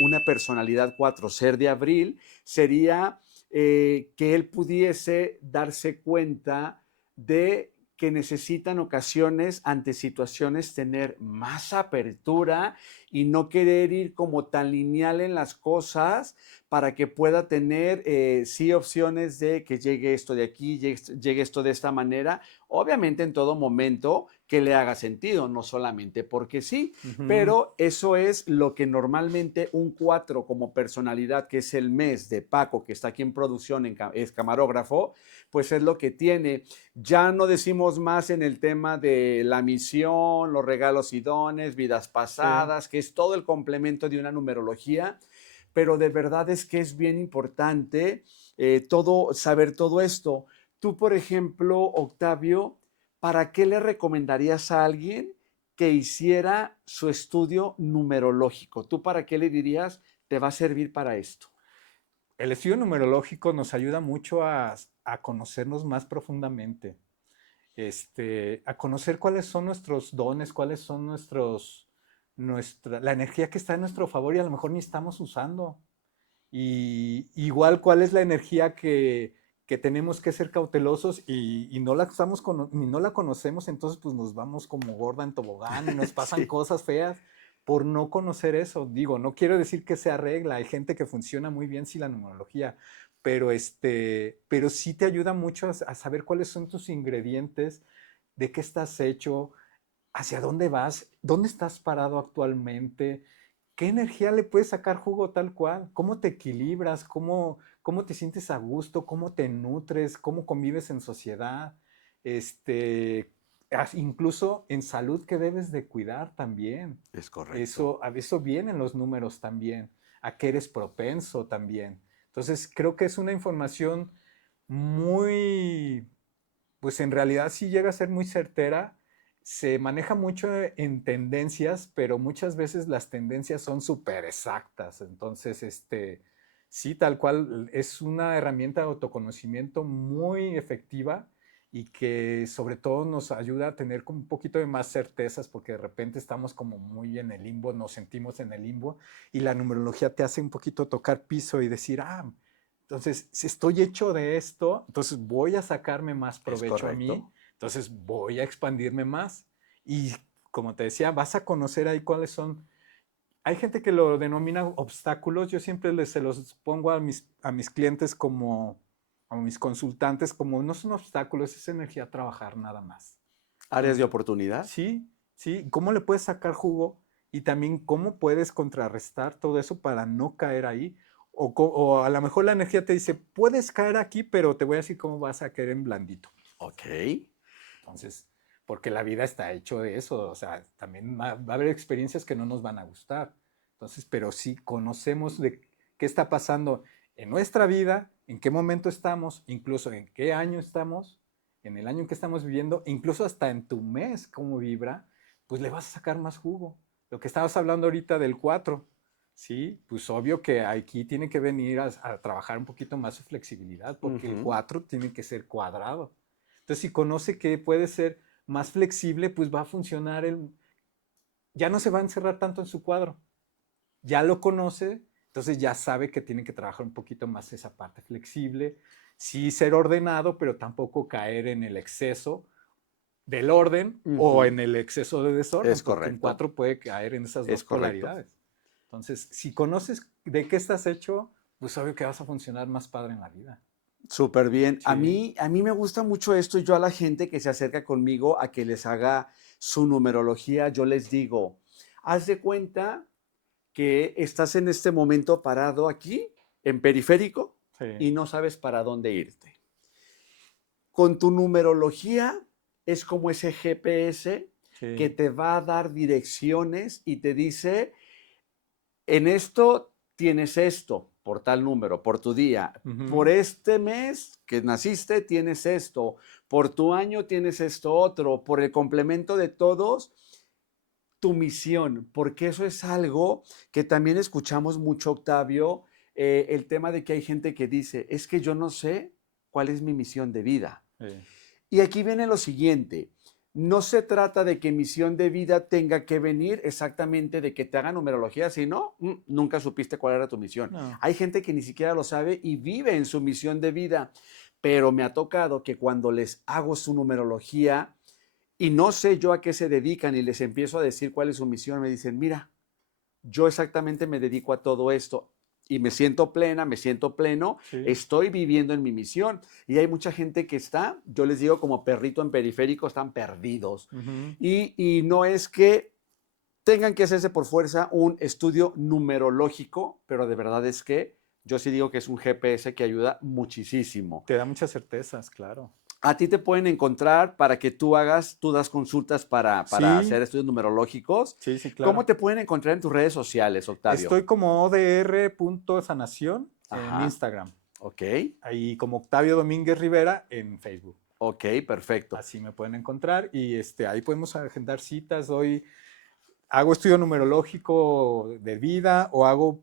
una personalidad 4, ser de abril, sería que él pudiese darse cuenta de que necesita en ocasiones ante situaciones tener más apertura y no querer ir como tan lineal en las cosas para que pueda tener sí opciones de que llegue esto de aquí, llegue esto de esta manera, obviamente en todo momento que le haga sentido, no solamente porque sí, Ujú. pero eso es lo que normalmente un 4 como personalidad, que es el mes de Paco, que está aquí en producción, es camarógrafo, pues es lo que tiene. Ya no decimos más en el tema de la misión, los regalos y dones, vidas Sí. pasadas, que es todo el complemento de una numerología, pero de verdad es que es bien importante saber todo esto. Tú, por ejemplo, Octavio, ¿para qué le recomendarías a alguien que hiciera su estudio numerológico? ¿Tú para qué le dirías, te va a servir para esto? El estudio numerológico nos ayuda mucho a conocernos más profundamente. A conocer cuáles son nuestros dones, cuáles son la energía que está en nuestro favor y a lo mejor ni estamos usando. Y igual cuál es la energía que tenemos que ser cautelosos y no la ni no la conocemos, entonces pues nos vamos como gorda en tobogán y nos pasan Sí, cosas feas por no conocer eso. Digo, no quiero decir que sea regla, hay gente que funciona muy bien sin la numerología, pero pero sí te ayuda mucho a saber cuáles son tus ingredientes, de qué estás hecho, hacia dónde vas, dónde estás parado actualmente, qué energía le puedes sacar jugo tal cual, cómo te equilibras, cómo te sientes a gusto, cómo te nutres, cómo convives en sociedad, incluso en salud que debes de cuidar también. es correcto. A eso vienen los números también, a qué eres propenso también. Entonces creo que es una información muy, pues en realidad sí llega a ser muy certera. Se maneja mucho en tendencias, pero muchas veces las tendencias son súper exactas. Entonces, sí, tal cual, es una herramienta de autoconocimiento muy efectiva y que sobre todo nos ayuda a tener como un poquito de más certezas porque de repente estamos como muy en el limbo, nos sentimos en el limbo y la numerología te hace un poquito tocar piso y decir, entonces, si estoy hecho de esto, entonces voy a sacarme más Es provecho a mí, correcto. entonces voy a expandirme más. Y como te decía, vas a conocer ahí cuáles son. Hay gente que lo denomina obstáculos, yo siempre se los pongo a mis clientes como, a mis consultantes como no son obstáculos, es energía a trabajar nada más. Áreas de Entonces, oportunidad. sí, ¿sí? ¿Cómo le puedes sacar jugo? Y también cómo puedes contrarrestar todo eso para no caer ahí. O a lo mejor la energía te dice, puedes caer aquí, pero te voy a decir cómo vas a caer en blandito. Ok. Entonces, porque la vida está hecho de eso, o sea, también va a haber experiencias que no nos van a gustar. Entonces, pero si conocemos de qué está pasando en nuestra vida, en qué momento estamos, incluso en qué año estamos, en el año en que estamos viviendo, incluso hasta en tu mes, cómo vibra, pues le vas a sacar más jugo. Lo que estabas hablando ahorita del 4, ¿sí? Pues obvio que aquí tiene que venir a trabajar un poquito más su flexibilidad, porque el 4 tiene que ser cuadrado. Entonces, si conoce que puede ser más flexible, pues va a funcionar ya no se va a encerrar tanto en su cuadro. Ya lo conoce, entonces ya sabe que tiene que trabajar un poquito más esa parte flexible, sí ser ordenado, pero tampoco caer en el exceso del orden o en el exceso de desorden, Es porque un correcto. 4 puede caer en esas Es dos correcto. polaridades. Entonces, si conoces de qué estás hecho, pues obvio que vas a funcionar más padre en la vida. Súper bien. Sí. A mí me gusta mucho esto. Yo a la gente que se acerca conmigo a que les haga su numerología, yo les digo, haz de cuenta que estás en este momento parado aquí, en periférico, Sí. y no sabes para dónde irte. Con tu numerología es como ese GPS que Sí. te va a dar direcciones y te dice, en esto tienes esto, por tal número, por tu día. Por Ujú. este mes que naciste tienes esto, por tu año tienes esto otro, por el complemento de todos, tu misión, porque eso es algo que también escuchamos mucho, Octavio, el tema de que hay gente que dice, es que yo no sé cuál es mi misión de vida. Sí. Y aquí viene lo siguiente, no se trata de que misión de vida tenga que venir exactamente de que te hagan numerología, sino nunca supiste cuál era tu misión. No. Hay gente que ni siquiera lo sabe y vive en su misión de vida, pero me ha tocado que cuando les hago su numerología y no sé yo a qué se dedican y les empiezo a decir cuál es su misión, me dicen, mira, yo exactamente me dedico a todo esto y me siento plena, me siento pleno, Sí. estoy viviendo en mi misión. Y hay mucha gente que está, yo les digo como perrito en periférico, están perdidos. Ujú. Y no es que tengan que hacerse por fuerza un estudio numerológico, pero de verdad es que yo sí digo que es un GPS que ayuda muchísimo. Te da muchas certezas, claro. A ti te pueden encontrar para que tú das consultas para Sí, hacer estudios numerológicos. sí, sí, ¿Cómo claro. te pueden encontrar en tus redes sociales, Octavio? Estoy como odr.sanación en Ajá, Instagram. ok, Ahí como Octavio Domínguez Rivera en Facebook. ok, perfecto. Así me pueden encontrar y ahí podemos agendar citas. Hago estudio numerológico de vida o hago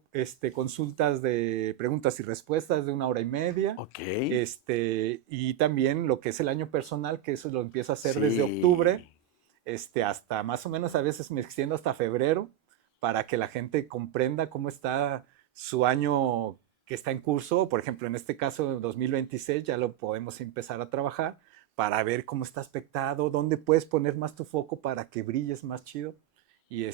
consultas de preguntas y respuestas de 1 hora y media. Ok, Y también lo que es el año personal, que eso lo empiezo a hacer desde octubre, sí, hasta más o menos a veces me extiendo hasta febrero para que la gente comprenda cómo está su año que está en curso. Por ejemplo, en este caso, en 2026 ya lo podemos empezar a trabajar para ver cómo está aspectado, dónde puedes poner más tu foco para que brilles más chido. Y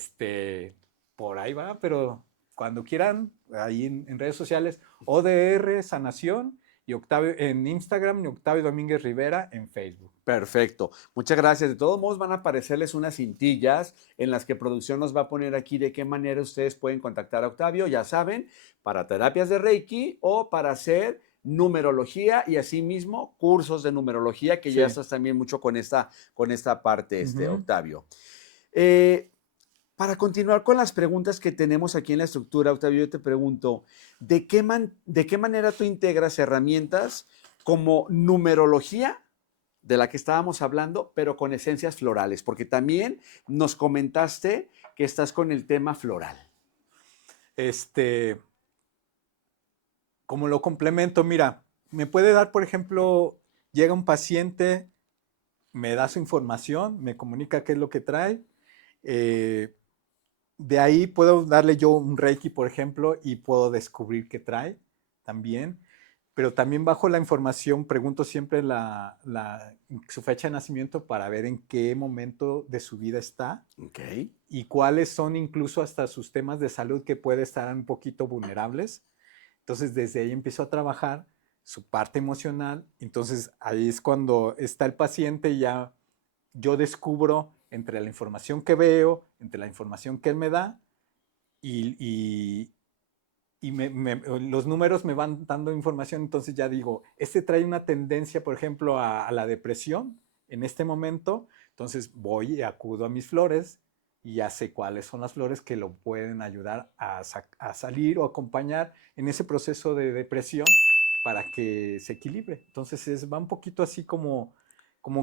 por ahí va, pero cuando quieran, ahí en redes sociales, ODR Sanación y Octavio en Instagram y Octavio Domínguez Rivera en Facebook. perfecto. Muchas gracias. De todos modos, van a aparecerles unas cintillas en las que producción nos va a poner aquí de qué manera ustedes pueden contactar a Octavio, ya saben, para terapias de Reiki o para hacer numerología y asimismo cursos de numerología, que ya Sí. estás también mucho con esta parte, Ujú. Octavio. Eh, Para continuar con las preguntas que tenemos aquí en la estructura, Octavio, yo te pregunto, de qué manera tú integras herramientas como numerología, de la que estábamos hablando, pero con esencias florales? Porque también nos comentaste que estás con el tema floral. Este, como lo complemento, mira, me puede dar, por ejemplo, llega un paciente, me da su información, me comunica qué es lo que trae. eh, de ahí puedo darle yo un Reiki, por ejemplo, y puedo descubrir qué trae también. Pero también bajo la información pregunto siempre su fecha de nacimiento para ver en qué momento de su vida está Ok, y cuáles son incluso hasta sus temas de salud que puede estar un poquito vulnerables. Entonces desde ahí empiezo a trabajar su parte emocional. Entonces ahí es cuando está el paciente y ya yo descubro entre la información que veo, entre la información que él me da y, los números me van dando información, entonces ya digo, este trae una tendencia, por ejemplo, a la depresión en este momento, entonces voy y acudo a mis flores y ya sé cuáles son las flores que lo pueden ayudar a salir o acompañar en ese proceso de depresión para que se equilibre. Entonces va un poquito así como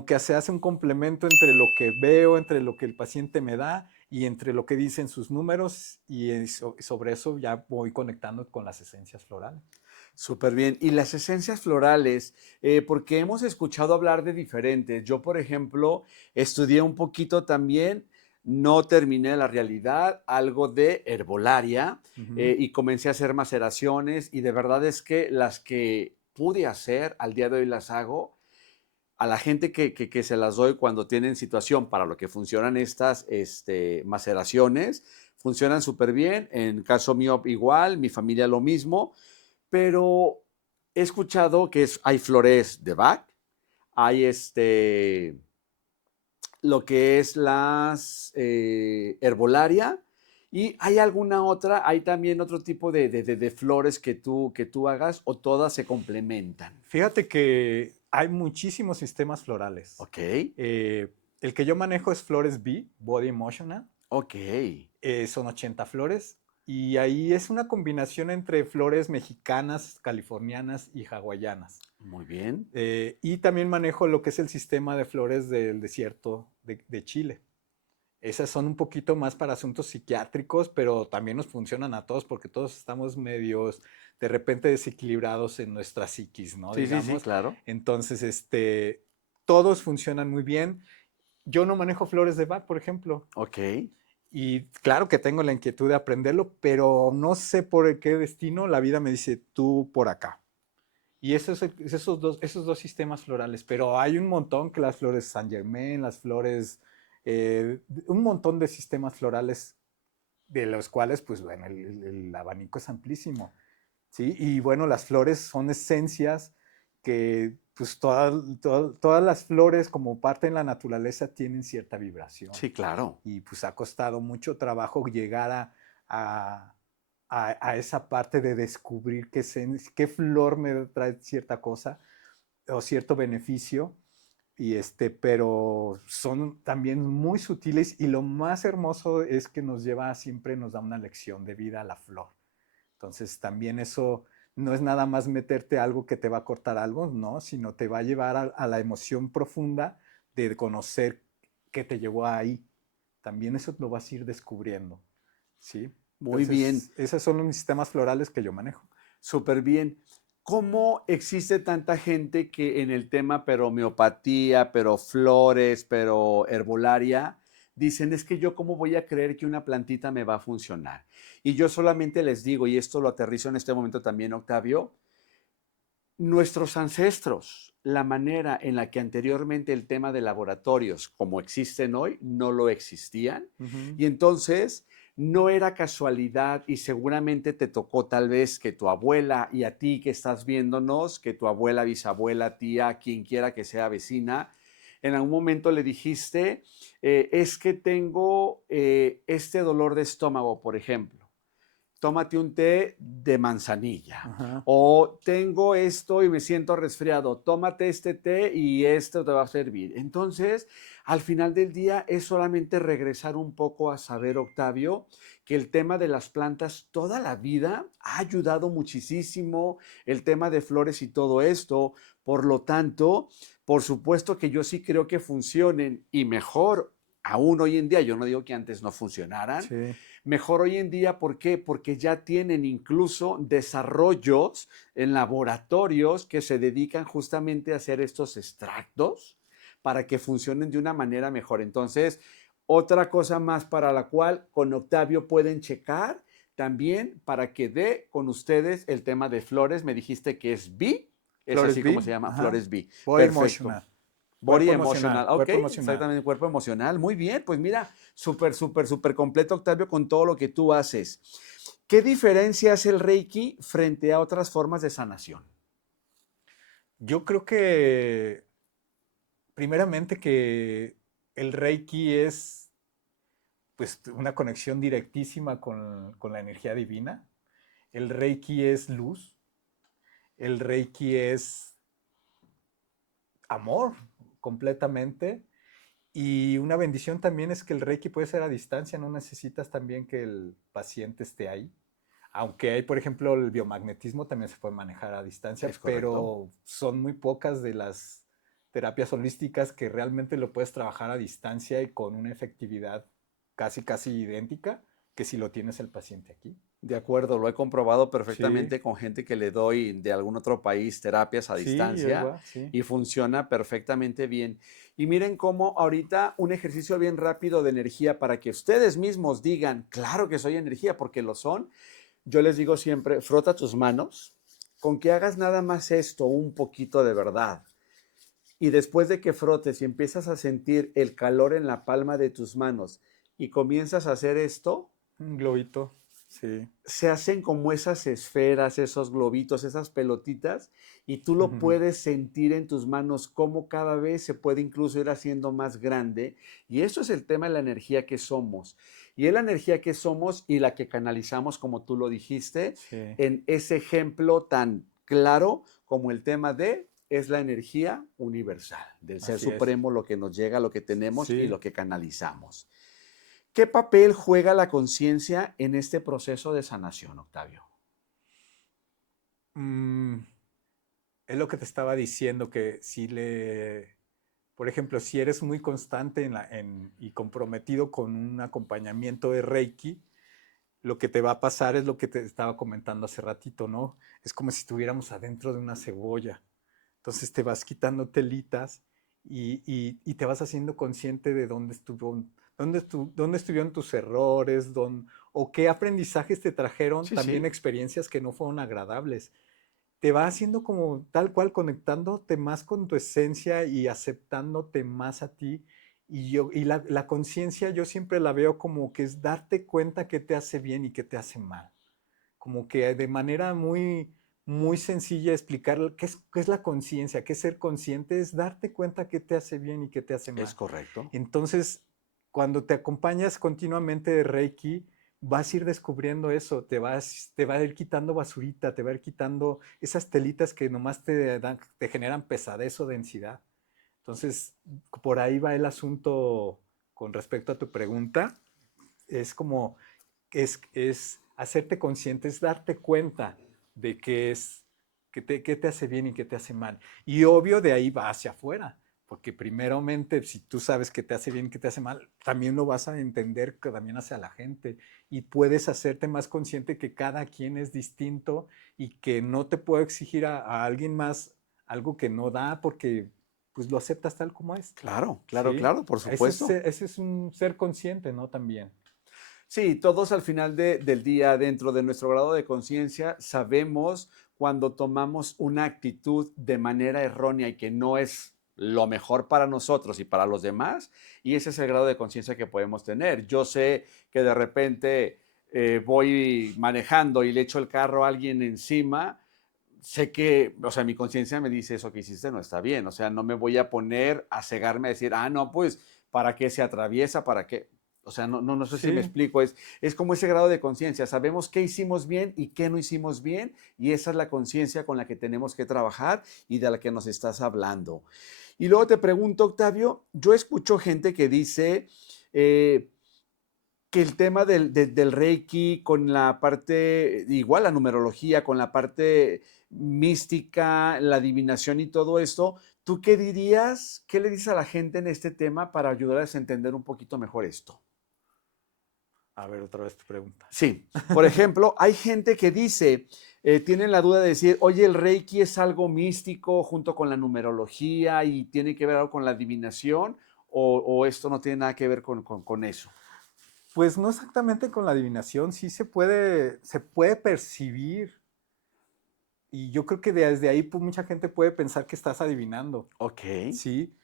que se hace un complemento entre lo que veo, entre lo que el paciente me da y entre lo que dicen sus números y sobre eso ya voy conectando con las esencias florales. Súper bien. Y las esencias florales, porque hemos escuchado hablar de diferentes. Yo, por ejemplo, estudié un poquito también, no terminé la realidad, algo de herbolaria y comencé a hacer maceraciones y de verdad es que las que pude hacer, al día de hoy las hago. A la gente que se las doy cuando tienen situación para lo que funcionan estas maceraciones, funcionan súper bien. En caso mío igual, mi familia lo mismo, pero he escuchado que hay flores de Bach, hay lo que es las herbolaria y hay alguna otra, hay también otro tipo de flores que tú hagas o todas se complementan. Fíjate que hay muchísimos sistemas florales. Ok, El que yo manejo es Flores B, Body Emotional. ok. Son 80 flores y ahí es una combinación entre flores mexicanas, californianas y hawaianas. Muy bien. Y también manejo lo que es el sistema de flores del desierto de Chile. Esas son un poquito más para asuntos psiquiátricos, pero también nos funcionan a todos porque todos estamos medios de repente desequilibrados en nuestra psiquis, ¿no? Sí, sí, sí, Digamos. claro. Entonces, todos funcionan muy bien. Yo no manejo flores de Bach, por ejemplo. Ok. Y claro que tengo la inquietud de aprenderlo, pero no sé por qué destino la vida me dice tú por acá. Y esos dos sistemas florales, pero hay un montón que las flores Saint Germain, las flores, un montón de sistemas florales de los cuales, pues bueno, el abanico es amplísimo, ¿sí? Y bueno, las flores son esencias que, pues todas las flores como parte de la naturaleza tienen cierta vibración. Sí, claro. Y pues ha costado mucho trabajo llegar a, a esa parte de descubrir qué flor me trae cierta cosa o cierto beneficio. Pero son también muy sutiles y lo más hermoso es que siempre nos da una lección de vida a la flor. Entonces también eso no es nada más meterte algo que te va a cortar algo, no, sino te va a llevar a la emoción profunda de conocer qué te llevó ahí. También eso lo vas a ir descubriendo, ¿sí? Muy bien. Entonces, esos son los sistemas florales que yo manejo. Súper bien. ¿Cómo existe tanta gente que en el tema pero homeopatía, pero flores, pero herbolaria, dicen es que yo cómo voy a creer que una plantita me va a funcionar? Y yo solamente les digo, y esto lo aterrizo en este momento también, Octavio, nuestros ancestros, la manera en la que anteriormente el tema de laboratorios, como existen hoy, no lo existían. Y entonces no era casualidad y seguramente te tocó tal vez que tu abuela y a ti que estás viéndonos, que tu abuela, bisabuela, tía, quien quiera que sea vecina, en algún momento le dijiste, es que tengo este dolor de estómago, por ejemplo, tómate un té de manzanilla. Ajá. O tengo esto y me siento resfriado, tómate este té y esto te va a servir. Entonces, al final del día es solamente regresar un poco a saber, Octavio, que el tema de las plantas toda la vida ha ayudado muchísimo, el tema de flores y todo esto. Por lo tanto, por supuesto que yo sí creo que funcionen y mejor aún hoy en día, yo no digo que antes no funcionaran, Sí. mejor hoy en día, ¿por qué? Porque ya tienen incluso desarrollos en laboratorios que se dedican justamente a hacer estos extractos para que funcionen de una manera mejor. Entonces, otra cosa más para la cual con Octavio pueden checar también para que dé con ustedes el tema de flores. Me dijiste que es B, es Flores así como B, se llama, ajá. Flores B. Body Perfecto. emotional. Body emotional, ok, Cuerpo emocional. exactamente, cuerpo emocional. Muy bien, pues mira, súper, súper, súper completo, Octavio, con todo lo que tú haces. ¿Qué diferencia hace el Reiki frente a otras formas de sanación? Yo creo que, primeramente, que el Reiki es pues una conexión directísima con la energía divina. El Reiki es luz. El Reiki es amor completamente. Y una bendición también es que el Reiki puede ser a distancia, no necesitas también que el paciente esté ahí. Aunque hay, por ejemplo, el biomagnetismo también se puede manejar a distancia, Es correcto. pero son muy pocas de las terapias holísticas que realmente lo puedes trabajar a distancia y con una efectividad casi idéntica que si lo tienes el paciente aquí. De acuerdo, lo he comprobado Sí, perfectamente con gente que le doy de algún otro país terapias a sí, yo distancia igual, sí. y funciona perfectamente bien. Y miren cómo ahorita un ejercicio bien rápido de energía para que ustedes mismos digan, claro que soy energía, porque lo son. Yo les digo siempre, frota tus manos, con que hagas nada más esto, un poquito de verdad. Y después de que frotes y empiezas a sentir el calor en la palma de tus manos y comienzas a hacer esto, Un globito, sí. se hacen como esas esferas, esos globitos, esas pelotitas, y tú lo puedes sentir en tus manos como cada vez se puede incluso ir haciendo más grande. Y eso es el tema de la energía que somos. Y es la energía que somos y la que canalizamos, como tú lo dijiste, Sí, en ese ejemplo tan claro como el tema de es la energía universal, del ser así es. supremo, lo que nos llega, lo que tenemos y Sí. lo que canalizamos. ¿Qué papel juega la conciencia en este proceso de sanación, Octavio? Mm, es lo que te estaba diciendo, que si le, por ejemplo, si eres muy constante y comprometido con un acompañamiento de Reiki, lo que te va a pasar es lo que te estaba comentando hace ratito, ¿no? Es como si estuviéramos adentro de una cebolla. Entonces te vas quitando telitas y te vas haciendo consciente de dónde estuvieron tus errores, o qué aprendizajes te trajeron, Sí, también sí, experiencias que no fueron agradables. Te va haciendo como tal cual, conectándote más con tu esencia y aceptándote más a ti. Y la conciencia yo siempre la veo como que es darte cuenta qué te hace bien y qué te hace mal. Como que de manera muy sencilla explicar qué es la conciencia, qué es ser consciente, es darte cuenta qué te hace bien y qué te hace es mal. correcto. Entonces, cuando te acompañas continuamente de Reiki, vas a ir descubriendo eso, te va a ir quitando basurita, te va a ir quitando esas telitas que nomás te generan pesadez o densidad. Entonces, por ahí va el asunto con respecto a tu pregunta. Es como, es hacerte consciente, es darte cuenta de qué te hace bien y qué te hace mal. Y obvio, de ahí va hacia afuera. Porque primeramente, si tú sabes qué te hace bien y qué te hace mal, también lo vas a entender que también hacia la gente. Y puedes hacerte más consciente que cada quien es distinto y que no te puedo exigir a alguien más algo que no da porque pues lo aceptas tal como es. Claro, claro, ¿Sí? claro, por supuesto. Ese es un ser consciente, ¿no? También. Sí, todos al final del día, dentro de nuestro grado de conciencia, sabemos cuando tomamos una actitud de manera errónea y que no es lo mejor para nosotros y para los demás, y ese es el grado de conciencia que podemos tener. Yo sé que de repente voy manejando y le echo el carro a alguien encima, sé que, o sea, mi conciencia me dice eso que hiciste no está bien, o sea, no me voy a poner a cegarme a decir, ah, no, pues, ¿para qué se atraviesa? ¿Para qué? O sea, no sé si me Sí, explico, es como ese grado de conciencia, sabemos qué hicimos bien y qué no hicimos bien, y esa es la conciencia con la que tenemos que trabajar y de la que nos estás hablando. Y luego te pregunto, Octavio, yo escucho gente que dice eh, que el tema del Reiki con la parte, igual la numerología, con la parte mística, la adivinación y todo esto, ¿tú qué dirías? ¿Qué le dices a la gente en este tema para ayudarles a entender un poquito mejor esto? a ver, otra vez tu pregunta. Sí, por ejemplo, hay gente que dice, tienen la duda de decir, oye, el Reiki es algo místico junto con la numerología y tiene que ver algo con la adivinación, o esto no tiene nada que ver con eso. Pues no exactamente con la adivinación, sí se puede percibir y yo creo que desde ahí pues, mucha gente puede pensar que estás adivinando, Ok, ¿sí?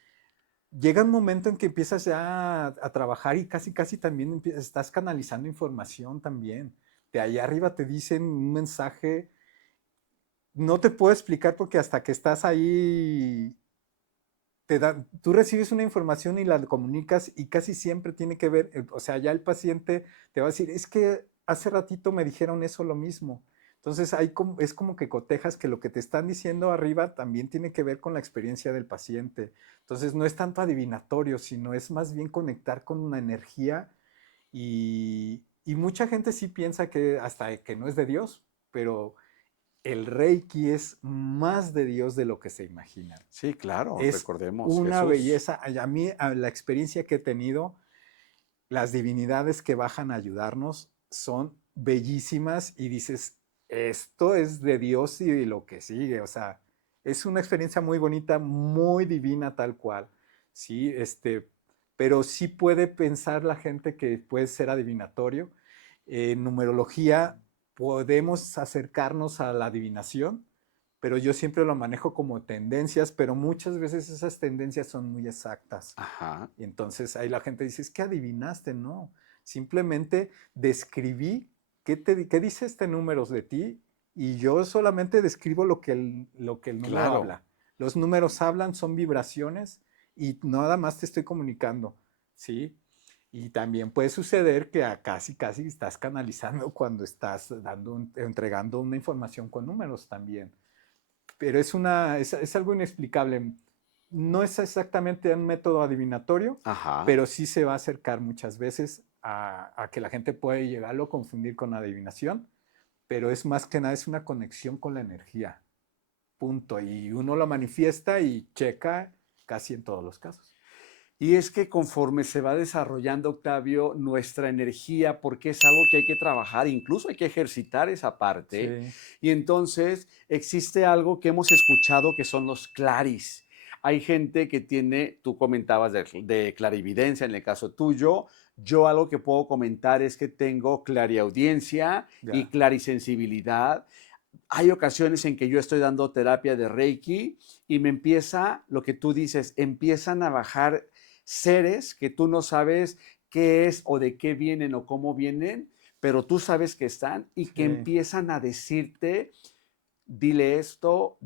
Llega un momento en que empiezas ya a trabajar y casi también estás canalizando información también. De allá arriba te dicen un mensaje, no te puedo explicar porque hasta que estás ahí tú recibes una información y la comunicas y casi siempre tiene que ver, o sea, ya el paciente te va a decir, es que hace ratito me dijeron eso lo mismo. Entonces es como que cotejas que lo que te están diciendo arriba también tiene que ver con la experiencia del paciente. Entonces no es tanto adivinatorio, sino es más bien conectar con una energía y mucha gente sí piensa que hasta que no es de Dios, pero el Reiki es más de Dios de lo que se imagina. Sí, claro, Es recordemos, una Jesús. belleza. A mí, la experiencia que he tenido, las divinidades que bajan a ayudarnos son bellísimas y dices, esto es de Dios y lo que sigue. O sea, es una experiencia muy bonita, muy divina tal cual. Sí, pero sí puede pensar la gente que puede ser adivinatorio. En numerología podemos acercarnos a la adivinación, pero yo siempre lo manejo como tendencias, pero muchas veces esas tendencias son muy exactas. Ajá. Y entonces ahí la gente dice, es que adivinaste, no. Simplemente describí qué dice este número de ti y yo solamente describo lo que el número Claro. habla. Los números hablan, son vibraciones y nada más te estoy comunicando, ¿sí? Y también puede suceder que casi estás canalizando cuando estás entregando una información con números también. Pero es algo inexplicable. No es exactamente un método adivinatorio, Ajá. pero sí se va a acercar muchas veces a que la gente puede llegarlo a confundir con adivinación, pero es más que nada es una conexión con la energía, punto. Y uno lo manifiesta y checa casi en todos los casos. Y es que conforme se va desarrollando, Octavio, nuestra energía, porque es algo que hay que trabajar, incluso hay que ejercitar esa parte, Sí, y entonces existe algo que hemos escuchado que son los claris. Hay gente que tiene, tú comentabas de clarividencia en el caso tuyo, yo algo que puedo comentar es que tengo clariaudiencia y ya. clarisensibilidad. Hay ocasiones en que yo estoy dando terapia de Reiki y me empieza, lo que tú dices, empiezan a bajar seres que tú no sabes qué es o de qué vienen o cómo vienen, pero tú sabes que están y que Sí, empiezan a decirte, dile esto,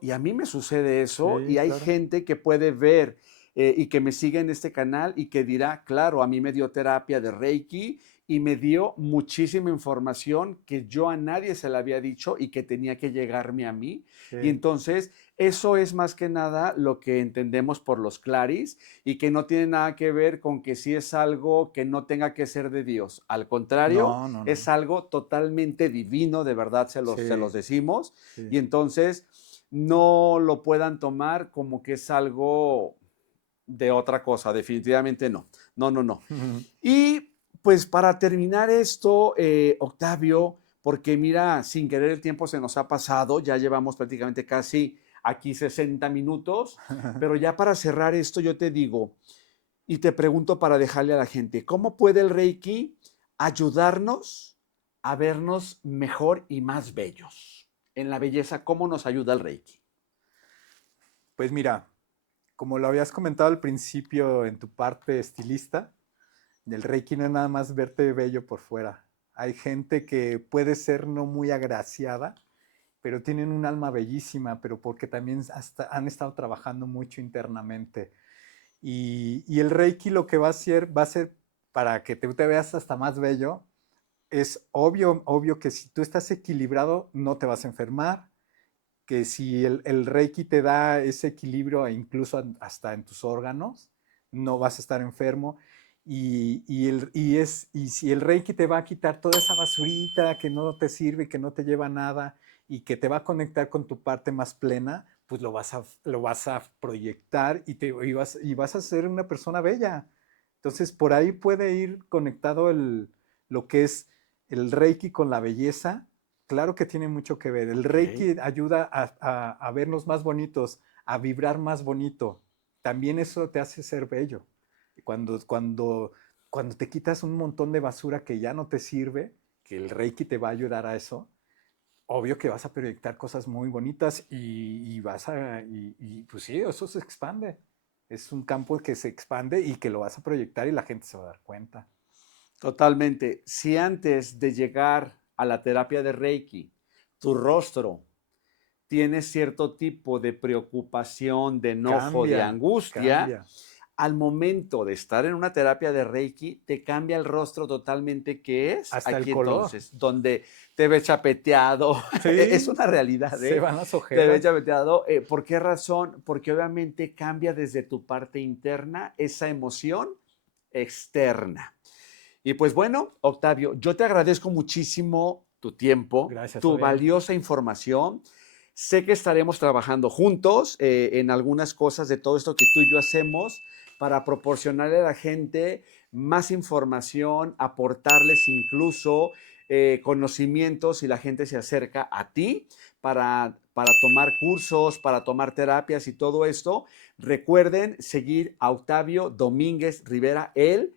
y a mí me sucede eso, y sí, hay claro. gente que puede ver y que me sigue en este canal y que dirá, claro, a mí me dio terapia de Reiki y me dio muchísima información que yo a nadie se la había dicho y que tenía que llegarme a mí. Y Sí. entonces eso es más que nada lo que entendemos por los claris y que no tiene nada que ver con que si es algo que no tenga que ser de Dios. Al contrario, No, no, es no. algo totalmente divino, de verdad se Sí, los decimos. sí. Y entonces no lo puedan tomar como que es algo de otra cosa, definitivamente no. No, no, no. Y pues para terminar esto, Octavio, porque mira, sin querer el tiempo se nos ha pasado, ya llevamos prácticamente casi aquí 60 minutos, pero ya para cerrar esto yo te digo y te pregunto para dejarle a la gente, ¿cómo puede el Reiki ayudarnos a vernos mejor y más bellos? En la belleza, ¿cómo nos ayuda el Reiki? Pues mira, como lo habías comentado al principio en tu parte estilista, el Reiki no es nada más verte bello por fuera. Hay gente que puede ser no muy agraciada, pero tienen un alma bellísima, pero porque también hasta han estado trabajando mucho internamente. Y el Reiki lo que va a ser para que te veas hasta más bello, es obvio que si tú estás equilibrado, no te vas a enfermar, que si el Reiki te da ese equilibrio, e incluso hasta en tus órganos, no vas a estar enfermo. Y si el Reiki te va a quitar toda esa basurita que no te sirve, que no te lleva a nada y que te va a conectar con tu parte más plena, pues lo vas a proyectar y vas a ser una persona bella. Entonces, por ahí puede ir conectado lo que es el Reiki con la belleza. Claro que tiene mucho que ver. El Ok, Reiki ayuda a vernos más bonitos, a vibrar más bonito. También eso te hace ser bello. Cuando, cuando, cuando te quitas un montón de basura que ya no te sirve, que el Reiki te va a ayudar a eso, obvio que vas a proyectar cosas muy bonitas y pues sí, eso se expande. Es un campo que se expande y que lo vas a proyectar y la gente se va a dar cuenta. totalmente. Si antes de llegar a la terapia de Reiki, tu rostro tienes cierto tipo de preocupación, de enojo, de angustia, cambia. al momento de estar en una terapia de Reiki, te cambia el rostro totalmente, que es Hasta el aquí color. entonces, donde te ves chapeteado. Es Sí, una realidad, se van las te ves ojeras. chapeteado. ¿Por qué razón? Porque obviamente cambia desde tu parte interna esa emoción externa. Y pues bueno, Octavio, yo te agradezco muchísimo tu tiempo, Gracias, tu Fabián. valiosa información. Sé que estaremos trabajando juntos en algunas cosas de todo esto que tú y yo hacemos para proporcionarle a la gente más información, aportarles incluso conocimientos si la gente se acerca a ti para tomar cursos, para tomar terapias y todo esto. Recuerden seguir a Octavio Domínguez Rivera, él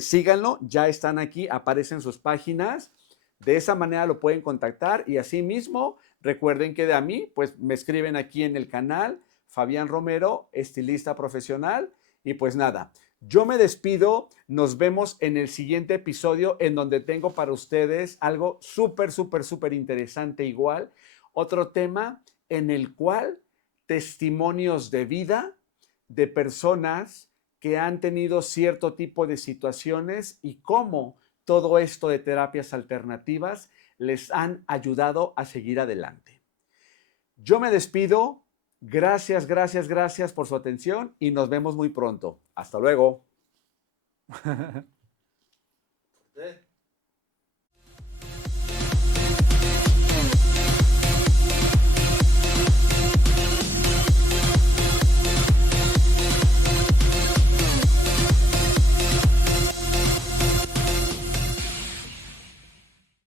síganlo, ya están aquí, aparecen sus páginas. De esa manera lo pueden contactar y asimismo, recuerden que de a mí, pues me escriben aquí en el canal, Fabián Romero, estilista profesional. Y pues nada, yo me despido, nos vemos en el siguiente episodio en donde tengo para ustedes algo súper interesante igual, otro tema en el cual testimonios de vida de personas que han tenido cierto tipo de situaciones y cómo todo esto de terapias alternativas les han ayudado a seguir adelante. Yo me despido. Gracias por su atención y nos vemos muy pronto. Hasta luego.